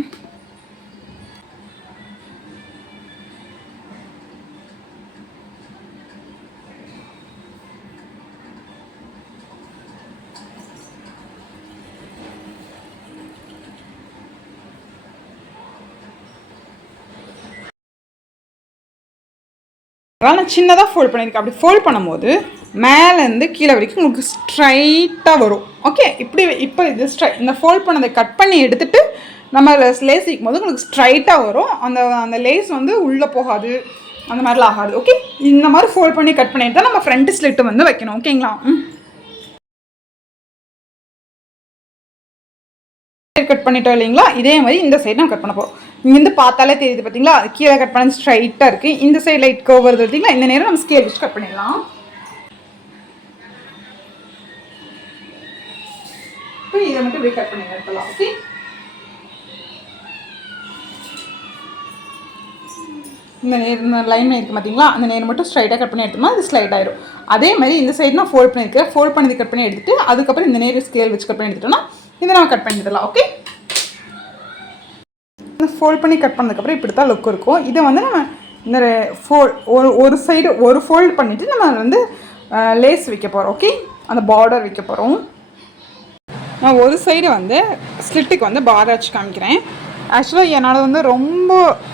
அதனால் நான் சின்னதாக ஃபோல்ட் பண்ணியிருக்கேன். அப்படி ஃபோல்ட் பண்ணும்போது மேலேருந்து கீழே வரைக்கும் உங்களுக்கு ஸ்ட்ரைட்டாக வரும். ஓகே, இப்படி இப்போ இது இந்த ஃபோல்ட் பண்ணதை கட் பண்ணி எடுத்துகிட்டு நம்ம லேஸ் வைக்கும் போது உங்களுக்கு ஸ்ட்ரைட்டாக வரும். அந்த லேஸ் வந்து உள்ளே போகாது, அந்த மாதிரிலாம் ஆகாது. ஓகே, இந்த மாதிரி ஃபோல்ட் பண்ணி கட் பண்ணிட்டு தான் நம்ம ஃப்ரண்ட் ஸ்லிட்டு வந்து வைக்கணும். ஓகேங்களா? கட் பண்ணிட்டோம் இல்லைங்களா, இதே மாதிரி இந்த சைடு நம்ம கட் பண்ண போகிறோம். இங்கேருந்து பார்த்தாலே தெரியுது பார்த்தீங்களா, கீழே கட் பண்ணி ஸ்ட்ரைட்டாக இருக்குது. இந்த சைடு லைட் கர்வ் வருது பார்த்தீங்களா, இந்த நேரம் நம்ம ஸ்கேல் வச்சு கட் பண்ணிடலாம். இப்போ இதை மட்டும் இப்படி கட் பண்ணி எடுக்கலாம். ஓகே, இந்த லைன் இருக்குது பார்த்தீங்களா, அந்த நேரம் மட்டும் ஸ்ட்ரைட்டாக கட் பண்ணி எடுத்தோம்னா அது ஸ்லைட் ஆயிடும். அதே மாதிரி இந்த சைடு நான் ஃபோல்ட் பண்ணியிருக்கேன். ஃபோல்ட் பண்ணி கட் பண்ணி எடுத்துட்டு அதுக்கப்புறம் இந்த நேரம் ஸ்கேல் வச்சு கட் பண்ணி எடுத்துட்டோம்னா இதை நம்ம கட் பண்ணிடலாம். ஓகே, ஃபோல்ட் பண்ணி கட் பண்ணதுக்கப்புறம் இப்படி தான் லுக் இருக்கும். இதை வந்து நம்ம இந்த ஒரு சைடு ஒரு ஃபோல்ட் பண்ணிவிட்டு நம்ம வந்து லேஸ் வைக்க போகிறோம். ஓகே, அந்த பார்டர் வைக்க போகிறோம். நான் ஒரு சைடு வந்து ஸ்லிட்டுக்கு வந்து பார்டர் வச்சு காமிக்கிறேன். ஆக்சுவலாக என்னால் வந்து ரொம்ப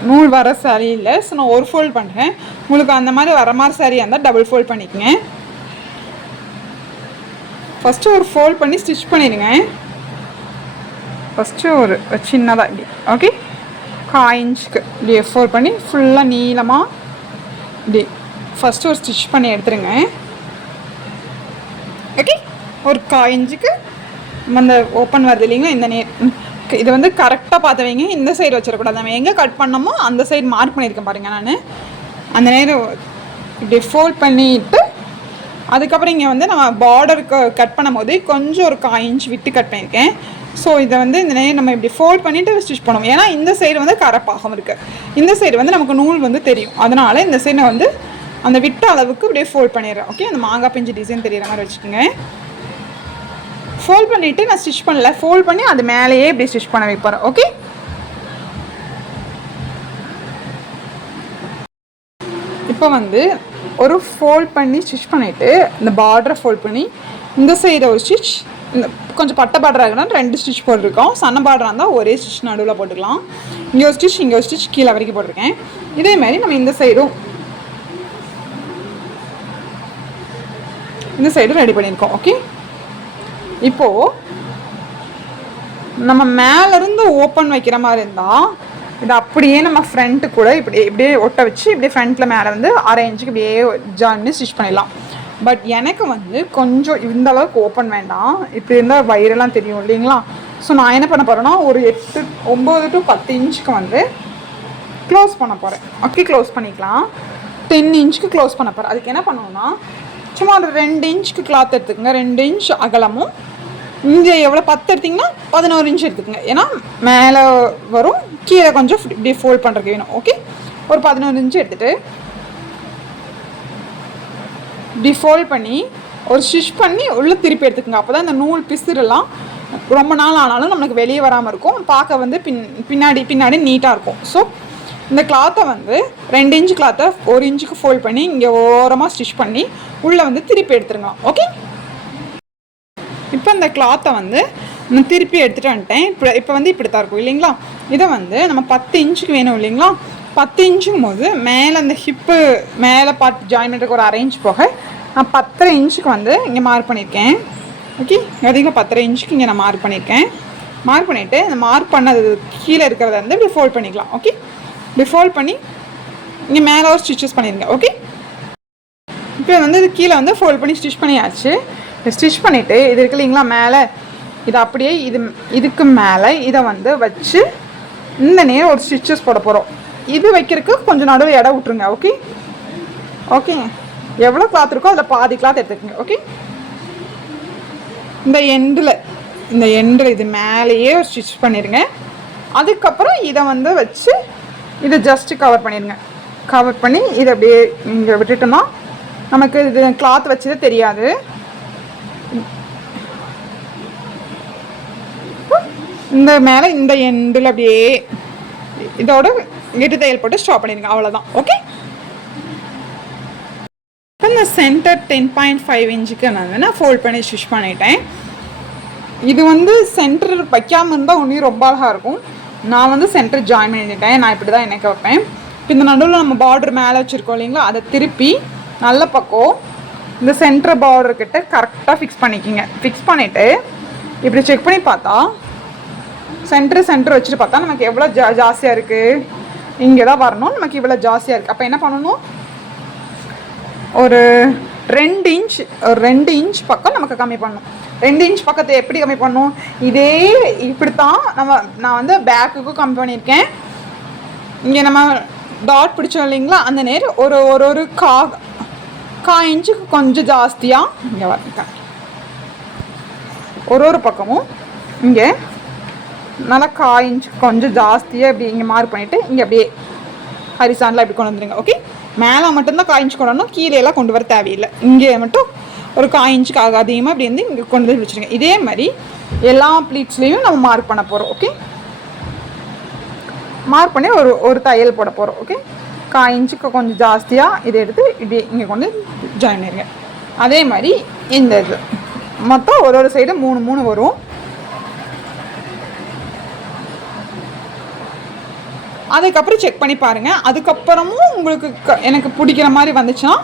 நூல் வர சாரீ இல்லை, ஸோ நான் ஒரு ஃபோல்ட் பண்ணுறேன். உங்களுக்கு அந்த மாதிரி வர மாதிரி சாரியாக இருந்தால் டபுள் ஃபோல்ட் பண்ணிக்கங்க. ஃபஸ்ட்டு ஒரு ஃபோல்ட் பண்ணி ஸ்டிச் பண்ணிடுங்க. ஃபஸ்ட்டு ஒரு சின்னதாக இப்படி ஓகே 1/4 இன்ச்சுக்கு இப்படி ஃபோல்ட் பண்ணி ஃபுல்லாக நீளமாக இப்படி ஃபஸ்ட்டு ஒரு ஸ்டிச் பண்ணி எடுத்துருங்க. ஓகே, ஒரு 1/4 இன்ச்சுக்கு அந்த ஓப்பன் வருது இல்லைங்களா, இந்த இது வந்து கரெக்டாக பார்த்து வைங்க. இந்த சைடு வச்சிடக்கூடாது. நம்ம எங்கே கட் பண்ணோமோ அந்த சைடு மார்க் பண்ணியிருக்கேன் பாருங்கள். நான் அந்த நேரம் இப்படி ஃபோல்ட் பண்ணிவிட்டு அதுக்கப்புறம் இங்கே வந்து நம்ம பார்டருக்கு கட் பண்ணும் போது கொஞ்சம் ஒரு 1/4 இன்ச் விட்டு கட் பண்ணியிருக்கேன். ஸோ இதை வந்து இந்த நேரம் நம்ம இப்படி ஃபோல்ட் பண்ணிவிட்டு ஸ்டிச் பண்ணுவோம். ஏன்னா இந்த சைடு வந்து கரப்பாகம் இருக்குது, இந்த சைடு வந்து நமக்கு நூல் வந்து தெரியும். அதனால் இந்த சைடை வந்து அந்த விட்ட அளவுக்கு இப்படியே ஃபோல்ட் பண்ணிடுறேன். ஓகே, அந்த மாங்காய் பிஞ்சு டிசைன் தெரிகிற மாதிரி வச்சுக்கோங்க. ஃபோல்ட் பண்ணிவிட்டு நான் ஸ்டிச் பண்ணல, ஃபோல்ட் பண்ணி அது மேலேயே இப்படி ஸ்டிச் பண்ண வைப்பேன். ஓகே, இப்போ வந்து ஒரு ஃபோல்ட் பண்ணி ஸ்டிச் பண்ணிவிட்டு இந்த பார்டரை ஃபோல்ட் பண்ணி இந்த சைடை ஒரு ஸ்டிச், இந்த கொஞ்சம் பட்டை பார்டராக இருக்குன்னா 2 ஸ்டிச் போட்டிருக்கோம். சன்ன பார்டராக இருந்தால் ஒரே ஸ்டிச் நடுவில் போட்டுக்கலாம். இங்கே ஒரு ஸ்டிச் இங்கே ஒரு ஸ்டிச் கீழே வரைக்கும் போட்டிருக்கேன். இதே மாதிரி நம்ம இந்த சைடும் ரெடி பண்ணியிருக்கோம். ஓகே, இப்போது நம்ம மேலேருந்து ஓப்பன் வைக்கிற மாதிரி இருந்தால் இது அப்படியே நம்ம ஃப்ரண்ட்டு கூட இப்படியே ஒட்ட வச்சு இப்படியே ஃப்ரண்ட்டில் மேலே வந்து 1/2 இன்ச்சுக்கு இப்படியே ஜாயின் பண்ணி ஸ்டிச் பண்ணிடலாம். பட் எனக்கு வந்து கொஞ்சம் இந்த அளவுக்கு ஓப்பன் வேண்டாம். இப்படி இருந்தால் வயிறெல்லாம் தெரியும் இல்லைங்களா. ஸோ நான் என்ன பண்ண போகிறேன்னா ஒரு 9 to 10 இன்ச்சுக்கு வந்து க்ளோஸ் பண்ண போகிறேன். ஓகே, க்ளோஸ் பண்ணிக்கலாம். 10 இன்ச்சுக்கு க்ளோஸ் பண்ண போகிறேன். அதுக்கு என்ன பண்ணுவோன்னா சும்மா ஒரு 2 இன்ச்சுக்கு கிளாத் எடுத்துக்கோங்க. 2 இன்ச் அகலமும் இங்கே எவ்வளோ 10 எடுத்திங்கன்னா 11 இன்ச் எடுத்துக்கோங்க. ஏன்னா மேலே வரும், கீழே கொஞ்சம் இப்படி ஃபோல்ட் பண்ணுறதுக்கு வேணும். ஓகே, ஒரு 11 இன்ச்சு எடுத்துகிட்டு இப்படி ஃபோல்ட் பண்ணி ஒரு ஸ்டிச் பண்ணி உள்ளே திருப்பி எடுத்துக்கோங்க. அப்போ தான் இந்த நூல் பிசுறெல்லாம் ரொம்ப நாள் ஆனாலும் நமக்கு வெளியே வராமல் இருக்கும், பார்க்க வந்து பின்னாடி நீட்டாக இருக்கும். ஸோ இந்த கிளாத்தை வந்து 2 இன்ச்சு கிளாத்தை 1 இன்ச்சுக்கு ஃபோல்ட் பண்ணி இங்கே ஓரமாக ஸ்டிச் பண்ணி உள்ளே வந்து திருப்பி எடுத்துருங்க. ஓகே, இப்போ இந்த கிளாத்தை வந்து நான் திருப்பி எடுத்துகிட்டு வந்துட்டேன். இப்போ வந்து இப்படி தான் இருக்கும் இல்லைங்களா. இதை வந்து நம்ம 10 இன்ச்சுக்கு வேணும் இல்லைங்களா. 10 இன்ச்சுக்கும் போது மேலே அந்த ஹிப்பு மேலே பார்த்து ஜாயின் பண்ணுறதுக்கு ஒரு 1/2 இன்ச் போக நான் 10.5 இன்ச்சுக்கு வந்து இங்கே மார்க் பண்ணியிருக்கேன். ஓகே, அதிகம் 10.5 இன்ச்சுக்கு இங்கே நான் மார்க் பண்ணியிருக்கேன். மார்க் பண்ணிவிட்டு இந்த மார்க் பண்ணது கீழே இருக்கிறத வந்து இப்படி ஃபோல்ட் பண்ணிக்கலாம். ஓகே, இப்படி ஃபோல்ட் பண்ணி இங்கே மேலே ஒரு ஸ்டிச்சஸ் பண்ணிடுங்க. ஓகே, இப்போ வந்து இது கீழே வந்து ஃபோல்ட் பண்ணி ஸ்டிச் பண்ணியாச்சு. ஸ்டிச் பண்ணிவிட்டு இது இருக்கு இல்லைங்களா மேலே, இதை அப்படியே இதுக்கு மேலே இதை வந்து வச்சு இந்த நேரம் ஒரு ஸ்டிச்சஸ் போட போகிறோம். இது வைக்கிறதுக்கு கொஞ்சம் நடுவில் இடம் விட்டுருங்க. ஓகே, ஓகே, எவ்வளோ கிளாத் இருக்கோ அதில் பாதி கிளாத் எடுத்துக்கோங்க. ஓகே, இந்த எண்டில் இது மேலேயே ஒரு ஸ்டிச் பண்ணிடுங்க. அதுக்கப்புறம் இதை வந்து வச்சு இதை ஜஸ்ட்டு கவர் பண்ணிடுங்க. கவர் பண்ணி இதை அப்படியே இங்கே விட்டுட்டோம்னா நமக்கு இது கிளாத் வச்சதே தெரியாது. இந்த மேலே இந்த எண்டில் அப்படியே இதோட கெட்டு தையல் போட்டு ஸ்டாப் பண்ணிடுங்க, அவ்வளோதான். ஓகே, இப்போ இந்த சென்டர் 10.5 இன்ச்சுக்கு நான் ஃபோல்ட் பண்ணி ஸ்டிச் பண்ணிட்டேன். இது வந்து சென்டர் வைக்காமல் இருந்தால் ஒன்றும் ரொம்ப அழகாக இருக்கும். நான் வந்து சென்டர் ஜாயின் பண்ணிட்டேன். நான் இப்படி தான் எனக்கு வைப்பேன். இப்போ இந்த நடுவில் நம்ம பார்டர் மேலே வச்சுருக்கோம் இல்லைங்களா, அதை திருப்பி நல்ல பக்கம் இந்த சென்டர் பார்டர்கிட்ட கரெக்டாக ஃபிக்ஸ் பண்ணிக்கிங்க. ஃபிக்ஸ் பண்ணிவிட்டு இப்படி செக் பண்ணி பார்த்தா சென்டர் வச்சுட்டு பார்த்தா நமக்கு எவ்வளோ ஜாஸ்தியாக இருக்குது, இங்கே தான் வரணும், நமக்கு இவ்வளோ ஜாஸ்தியாக இருக்குது. அப்போ என்ன பண்ணணும், ஒரு 2 இன்ச் பக்கம் நமக்கு கம்மி பண்ணணும். 2 இன்ச் பக்கத்தை எப்படி கம்மி பண்ணணும், இதே இப்படித்தான் நான் வந்து பேக்குக்கும் கம்மி பண்ணியிருக்கேன். இங்கே நம்ம டாட் பிடிச்சோம் இல்லைங்களா, அந்த நேர் ஒரு கா இன்ச்சுக்கு கொஞ்சம் ஜாஸ்தியாக இங்கே வரேன். ஒரு பக்கமும் இங்கே நல்லா 1/4 இன்ச்சுக்கு கொஞ்சம் ஜாஸ்தியாக இப்படி இங்கே மார்க் பண்ணிவிட்டு இங்கே அப்படியே ஹரிசானில் இப்படி கொண்டு வந்துடுங்க. ஓகே, மேலே மட்டும்தான் 1/4 இன்ச் கொண்டு வரணும், கீழே எல்லாம் கொண்டு வர தேவையில்லை. இங்கே மட்டும் ஒரு 1/4 இன்ச்சுக்கு அதிகமாக இப்படி வந்து இங்கே கொண்டு வந்து வச்சுருங்க. இதே மாதிரி எல்லா ப்ளீட்ஸ்லேயும் நம்ம மார்க் பண்ண போகிறோம். ஓகே, மார்க் பண்ணி ஒரு தையல் போட போகிறோம். ஓகே, 1/4 இன்ச்சுக்கு கொஞ்சம் ஜாஸ்தியாக இதை எடுத்து இப்படி இங்கே கொண்டு ஜாயின் பண்ணிடுங்க. அதே மாதிரி இந்த இது மொத்தம் ஒரு சைடு 3 வரும். அதுக்கப்புறம் செக் பண்ணி பாருங்கள். அதுக்கப்புறமும் உங்களுக்கு எனக்கு பிடிக்கிற மாதிரி வந்துச்சுன்னா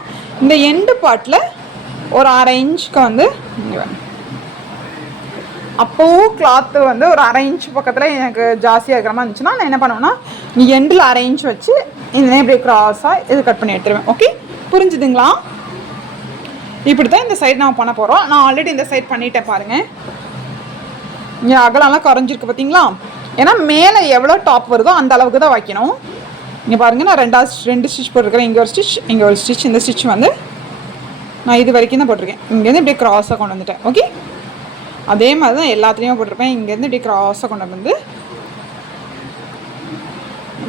இந்த எண்டு பார்ட்டில் ஒரு 1/2 இன்ச்சுக்கு வந்து அப்போவும் கிளாத்து வந்து ஒரு 1/2 இன்ச் பக்கத்தில் எனக்கு ஜாஸ்தியாக இருக்கிற மாதிரி இருந்துச்சுன்னா நான் என்ன பண்ணுவேன்னா எண்டில் 1/2 இன்ச் வச்சு இந்த இப்படி கிராஸாக இது கட் பண்ணி எடுத்துருவேன். ஓகே, புரிஞ்சுதுங்களா? இப்படி தான் இந்த சைடு நான் பண்ண போகிறோம். நான் ஆல்ரெடி இந்த சைடு பண்ணிட்டேன் பாருங்கள். இங்கே அகலம்லாம் குறைஞ்சிருக்கு பார்த்தீங்களா? ஏன்னா மேலே எவ்வளோ டாப் வருதோ அந்த அளவுக்கு தான் வைக்கணும். இங்கே பாருங்கள், நான் 2 ஸ்டிச் போட்டிருக்கிறேன். இங்கே ஒரு ஸ்டிச், இங்கே ஒரு ஸ்டிச். இந்த ஸ்டிச் வந்து நான் இது வரைக்கும் தான் போட்டிருக்கேன். இங்கேருந்து இப்படியே க்ராஸாக கொண்டு வந்துட்டேன். ஓகே, அதே மாதிரி தான் எல்லாத்துலேயுமே போட்டிருப்பேன். இங்கேருந்து இப்படி க்ராஸாக கொண்டு வந்து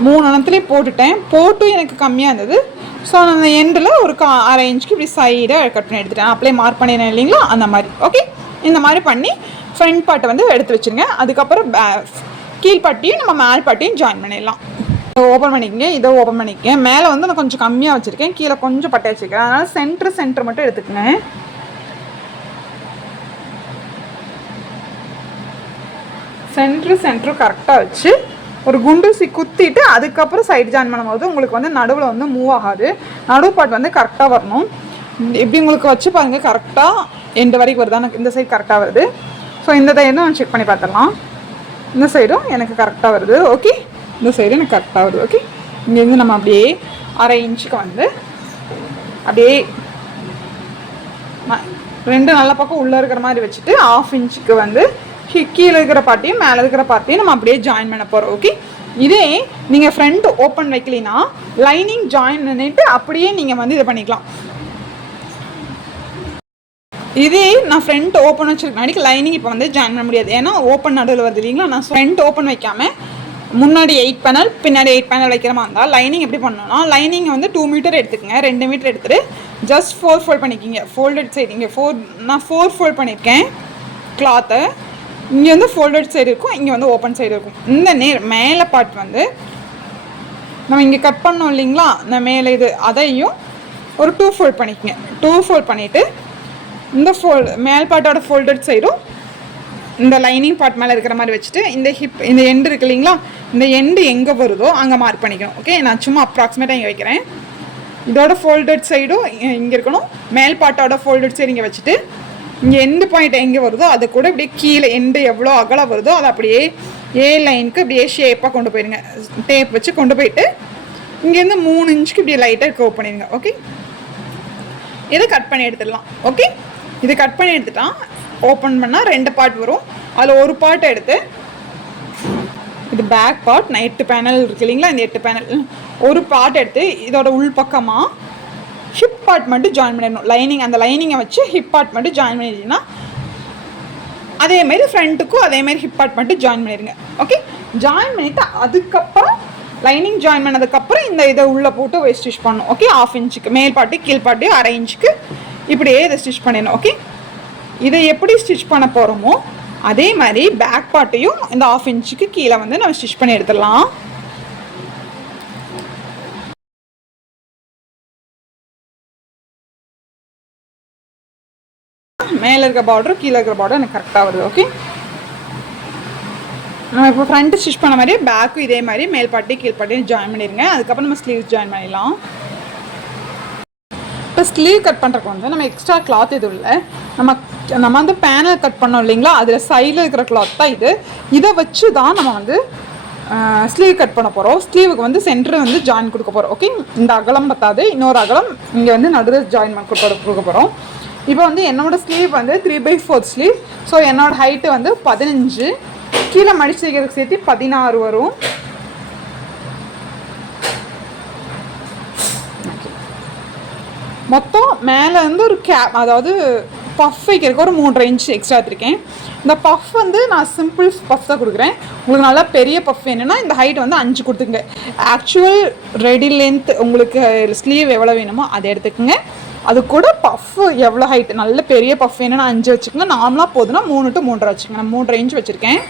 3 அணத்துலேயும் போட்டு எனக்கு கம்மியாக இருந்தது. ஸோ நான் எண்டில் ஒரு 1/2 இன்ச்சுக்கு இப்படி சைடாக கட் பண்ணி எடுத்துட்டேன். அப்படியே மார்க் பண்ணினேன் இல்லைங்களா, அந்த மாதிரி. ஓகே, இந்த மாதிரி பண்ணி ஃப்ரண்ட் பார்ட்டை வந்து எடுத்து வச்சுருங்க. அதுக்கப்புறம் கீழ்பாட்டியும் நம்ம மேல் பாட்டியும் ஜாயின் பண்ணிடலாம். ஓப்பன் பண்ணிக்கங்க, இதை ஓப்பன் பண்ணிக்கங்க. மேலே வந்து நான் கொஞ்சம் கம்மியாக வச்சுருக்கேன், கீழே கொஞ்சம் பட்டை வச்சுருக்கேன். அதனால் சென்டர் மட்டும் எடுத்துக்கங்க. சென்டர் கரெக்டாக வச்சு ஒரு குண்டூசி குத்திட்டு அதுக்கப்புறம் சைடு ஜாயின் பண்ணும்போது உங்களுக்கு வந்து நடுவில் வந்து மூவ் ஆகாது. நடுவு பாட் வந்து கரெக்டாக வரணும். இப்படி உங்களுக்கு வச்சு பாருங்கள், கரெக்டாக எண்டு வரைக்கும் வருதா, எனக்கு இந்த சைடு கரெக்டாக வருது. ஸோ இந்த தையலும் நான் செக் பண்ணி பார்த்துடலாம். இந்த சைடும் எனக்கு கரெக்டாக வருது. ஓகே, இந்த சைடும் எனக்கு கரெக்டாக வருது. ஓகே, இங்கேருந்து நம்ம அப்படியே 1/2 இன்ச்சுக்கு வந்து அப்படியே 2 நல்ல பக்கம் உள்ளே இருக்கிற மாதிரி வச்சுட்டு 1/2 இன்ச்சுக்கு வந்து கீழே இருக்கிற பார்ட்டியும் மேலே இருக்கிற பார்ட்டியும் நம்ம அப்படியே ஜாயின் பண்ண போகிறோம். ஓகே, இதே நீங்கள் ஃப்ரண்ட் ஓப்பன் வைக்கலினா லைனிங் ஜாயின் பண்ணிட்டு அப்படியே நீங்கள் வந்து இதை பண்ணிக்கலாம். இதே நான் ஃப்ரண்ட் ஓப்பன் வச்சிருக்கேன், லைனிங் இப்போ வந்து ஜாயின் பண்ண முடியாது. ஏன்னா ஓப்பன் நடுவில் வருது இல்லைங்களா. நான் ஃப்ரண்ட் ஓப்பன் வைக்காமல் முன்னாடி 8 பேனல் பின்னாடி 8 பேனல் வைக்கிற மாதிரி இருந்தால் லைனிங் எப்படி பண்ணணும்னா, லைனிங் வந்து 2 மீட்டர் எடுத்துக்கங்க. 2 மீட்டர் எடுத்துகிட்டு ஜஸ்ட் 4 ஃபோல்ட் பண்ணிக்கிங்க. ஃபோல்டட் சைடு இங்கே நான் 4 ஃபோல்ட் பண்ணியிருக்கேன் கிளாத்தை. இங்கே வந்து ஃபோல்டட் சைடு இருக்கும், இங்கே வந்து ஓப்பன் சைடு இருக்கும். இந்த மேலே பார்ட் வந்து நம்ம இங்கே கட் பண்ணோம் இல்லைங்களா, இந்த மேலே இது அதையும் ஒரு 2 ஃபோல்ட் பண்ணிக்கங்க. 2 ஃபோல்ட் பண்ணிவிட்டு இந்த மேல் பார்ட்டோட ஃபோல்டட் சைடும் இந்த லைனிங் பார்ட் மேலே இருக்கிற மாதிரி வச்சுட்டு இந்த எண்டு இருக்கு இல்லைங்களா, இந்த எண்டு எங்கே வருதோ அங்கே மார்க் பண்ணிக்கணும். ஓகே, நான் சும்மா அப்ராக்சிமேட்டாக இங்கே வைக்கிறேன். இதோட ஃபோல்டட் சைடும் இங்கே இருக்கணும், மேல் பார்ட்டோட ஃபோல்டட் சைடு இங்கே வச்சுட்டு இங்கே எண்டு பாயிண்ட் எங்கே வருதோ அதை கூட இப்படியே கீழே எண்டு எவ்வளோ அகலம் வருதோ அதை அப்படியே லைனுக்கு இப்படியே ஷேப்பாக கொண்டு போயிடுங்க. டேப் வச்சு கொண்டு போயிட்டு இங்கேருந்து 3 இன்ச்சுக்கு இப்படியே லைட்டாக கர்வ் பண்ணிடுங்க. ஓகே, இதை கட் பண்ணி எடுத்துடலாம். ஓகே, இது கட் பண்ணி எடுத்துட்டான். ஓப்பன் பண்ணால் 2 பார்ட் வரும். அதில் ஒரு பார்ட்டை எடுத்து இது பேக் பார்ட், நான் 8 பேனல் இருக்கு இல்லைங்களா, இந்த 8 பேனல் ஒரு பார்ட் எடுத்து இதோட உள் பக்கமாக ஹிப் பார்ட் மட்டும் ஜாயின் பண்ணிடணும். லைனிங் அந்த லைனிங்கை வச்சு ஹிப் பார்ட் மட்டும் ஜாயின் பண்ணிட்டீங்கன்னா அதேமாரி ஃப்ரண்ட்டுக்கும் அதேமாரி ஹிப் பார்ட் மட்டும் ஜாயின் பண்ணிடுங்க. ஓகே, ஜாயின் பண்ணிவிட்டு அதுக்கப்புறம் லைனிங் ஜாயின் பண்ணதுக்கப்புறம் இந்த இதை உள்ளே போட்டு ஸ்டிச் பண்ணணும். ஓகே, 1/2 இன்ச்சுக்கு மேல் பாட்டு கீழ் பாட்டு 1/2 இன்ச்சுக்கு இப்படியே இதை ஸ்டிச் பண்ணிடணும். ஓகே, இதை எப்படி ஸ்டிச் பண்ண போகிறோமோ அதே மாதிரி பேக் பார்ட்டையும் இந்த 1/2 இன்ச்சுக்கு கீழே வந்து நம்ம ஸ்டிச் பண்ணி எடுத்துடலாம். மேலே இருக்க பார்டரும் கீழே இருக்கிற பார்டர் எனக்கு கரெக்டாக வருது. ஓகே, நம்ம இப்போ ஃப்ரண்ட்டு ஸ்டிச் பண்ண மாதிரியே பேக்கும் இதே மாதிரி மேல் பாட்டி கீழ் பாட்டியும் ஜாயின் பண்ணிடுங்க. அதுக்கப்புறம் நம்ம ஸ்லீவ்ஸ் ஜாயின் பண்ணிடலாம். இப்போ ஸ்லீவ் கட் பண்ணுறக்கு வந்து நம்ம எக்ஸ்ட்ரா கிளாத் எதுவும் இல்லை. நம்ம வந்து பேனல் கட் பண்ணோம் இல்லைங்களா, அதில் சைடில் இருக்கிற கிளாத் தான் இது. இதை வச்சு தான் நம்ம வந்து ஸ்லீவ் கட் பண்ண போகிறோம். ஸ்லீவுக்கு வந்து சென்டர் வந்து ஜாயின் கொடுக்க போகிறோம். ஓகே, இந்த அகலம் பத்தாது, இன்னொரு அகலம் இங்கே வந்து நடுவில் ஜாயின் கொடுக்க போகிறோம். இப்போ வந்து என்னோடய ஸ்லீவ் வந்து 3/4 ஸ்லீவ். ஸோ என்னோடய ஹைட்டு வந்து 15, கீழே மடிச்சு வைக்கிறதுக்கு சேர்த்து 16 வரும். மொத்தம் மேலே வந்து ஒரு அதாவது பஃப் வைக்கிறதுக்கு ஒரு 3.5 இன்ச் எக்ஸ்ட்ரா எடுத்துருக்கேன். இந்த பஃப் வந்து நான் சிம்பிள் பஃப் தான் கொடுக்குறேன். உங்களுக்கு நல்லா பெரிய பஃப் வேணும்னா இந்த ஹைட் வந்து 5 கொடுத்துங்க. ஆக்சுவல் ரெடி லென்த் உங்களுக்கு ஸ்லீவ் எவ்வளோ வேணுமோ அதை எடுத்துக்கோங்க. அது கூட பஃப் எவ்வளோ ஹைட் நல்ல பெரிய பஃப் வேணும்னா 5 வச்சுக்கோங்க. நார்மலாக போதுன்னா 3 to 3.5 வச்சுக்கோங்க. நான் 3.5 இன்ச் வச்சுருக்கேன்.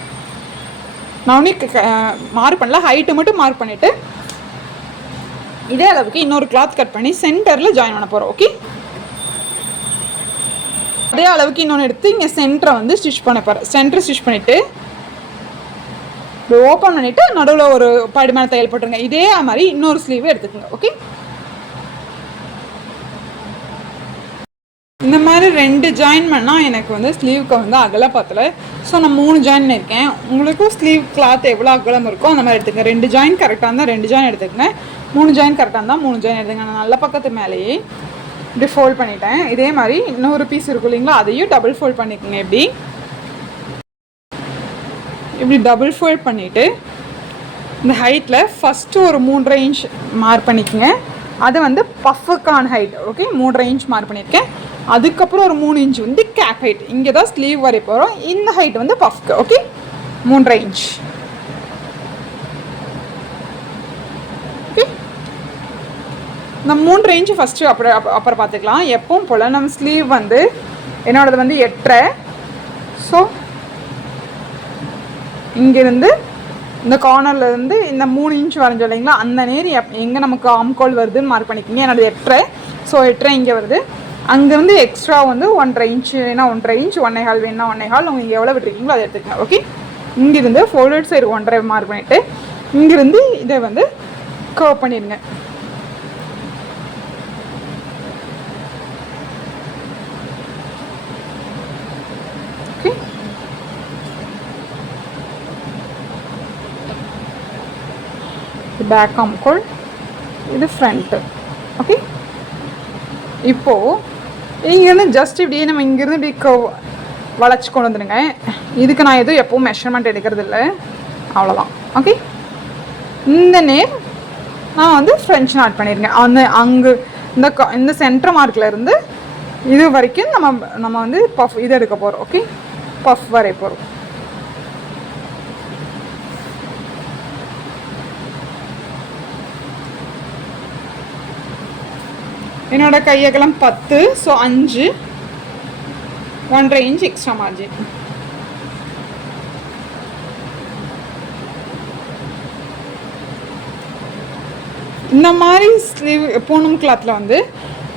நான் ஒன்றும் மார்க் பண்ணல, ஹைட்டு மட்டும் மார்க் பண்ணிவிட்டு இதே அளவுக்கு இன்னொரு கிளாத் கட் பண்ணி சென்டரில் ஜாயின் பண்ண போகிறோம். ஓகே, அதே அளவுக்கு இன்னொன்று எடுத்து இங்கே சென்டரை வந்து ஸ்டிச் பண்ண போகிறேன். சென்டர் ஸ்டிச் பண்ணிவிட்டு ஓப்பன் பண்ணிவிட்டு நடுவில் ஒரு படிமான தையல் போட்டுருங்க. இதே மாதிரி இன்னொரு ஸ்லீவ் எடுத்துக்கோங்க. ஓகே, இந்த மாதிரி 2 ஜாயின் பண்ணால் எனக்கு வந்து ஸ்லீவுக்கு வந்து அகலம் பத்தலை. ஸோ நான் 3 ஜாயின் பண்ணியிருக்கேன். உங்களுக்கும் ஸ்லீவ் கிளாத் எவ்வளோ அகலம் இருக்கோ அந்த மாதிரி எடுத்துக்கங்க. 2 ஜாயின் கரெக்டாக இருந்தால் 2 ஜாயின் எடுத்துக்கங்க. 3 ஜாயின் கரெக்டாக இருந்தால் 3 ஜாயின் எடுத்துங்க. நான் நல்ல பக்கத்து மேலேயே இப்படி ஃபோல்ட் பண்ணிட்டேன். இதே மாதிரி இன்னொரு பீஸ் இருக்கும் இல்லைங்களா, அதையும் டபுள் ஃபோல்ட் பண்ணிக்கோங்க. இப்படி டபுள் ஃபோல்ட் பண்ணிவிட்டு இந்த ஹைட்டில் ஃபஸ்ட்டு ஒரு 3.5 இன்ச் மார்க் பண்ணிக்கோங்க. அது வந்து பஃபுக்கான ஹைட். ஓகே, 3.5 இன்ச் மார்க் பண்ணியிருக்கேன். அதுக்கப்புறம் ஒரு 3 இன்ச் வந்து கேப் ஹைட். இங்கே தான் ஸ்லீவ் வரை போகிறோம். இந்த ஹைட் வந்து பஃப்க்கு. Okay, 3.5 inch. ஓகே, இந்த 3.5 இன்ச் ஃபஸ்ட்டு அப்புறம் பார்த்துக்கலாம். எப்பவும் போல் நம்ம ஸ்லீவ் வந்து என்னோடது வந்து 8.5. ஸோ இங்கேருந்து இந்த கார்னர்லேருந்து இந்த 3 இன்ச் வரைஞ்சோம் இல்லைங்களா, அந்த நேர் எங்கே நமக்கு ஆம்கோல் வருதுன்னு மார்க் பண்ணிக்கிங்க. என்னோடது 8.5. ஸோ 8.5 இங்கே வருது. அங்கேருந்து எக்ஸ்ட்ரா வந்து 1.5 இன்ச் வேணா 1.5 இன்ச், 1.25 வேணா 1.25, உங்களுக்கு எவ்வளோ விட்டுருக்கீங்களோ அதை எடுத்துக்கங்க. ஓகே, இங்கேருந்து ஃபோல்டட் சைடு 1.5 மார்க் பண்ணிவிட்டு இங்கேருந்து இதை வந்து கர்வ் பண்ணிடுங்க. ஓகே, பேக் ஆம்கோல், இது ஃப்ரண்ட்டு. ஓகே, இப்போது இங்கேருந்து ஜஸ்ட் இப்படியே நம்ம இங்கேருந்து இப்படி வளைச்சி கொண்டு வந்துடுங்க. இதுக்கு நான் எதுவும் எப்போவும் மெஷர்மெண்ட் எடுக்கிறது இல்லை, அவ்வளோதான். ஓகே, இந்த நேர் நான் வந்து ஃப்ரெஞ்ச் நாட் பண்ணிடுங்க. அங்கே இந்த சென்டர் மார்க்கில் இருந்து இது வரைக்கும் நம்ம வந்து பஃப் இது எடுக்க போகிறோம். ஓகே, பஃப் வரைய போகிறோம். என்னோட கையகலம் 10. So 5, 1.5 inch extra margin. இந்த மாதிரி ஸ்லீவ் பூனம் கிளாத்தில் வந்து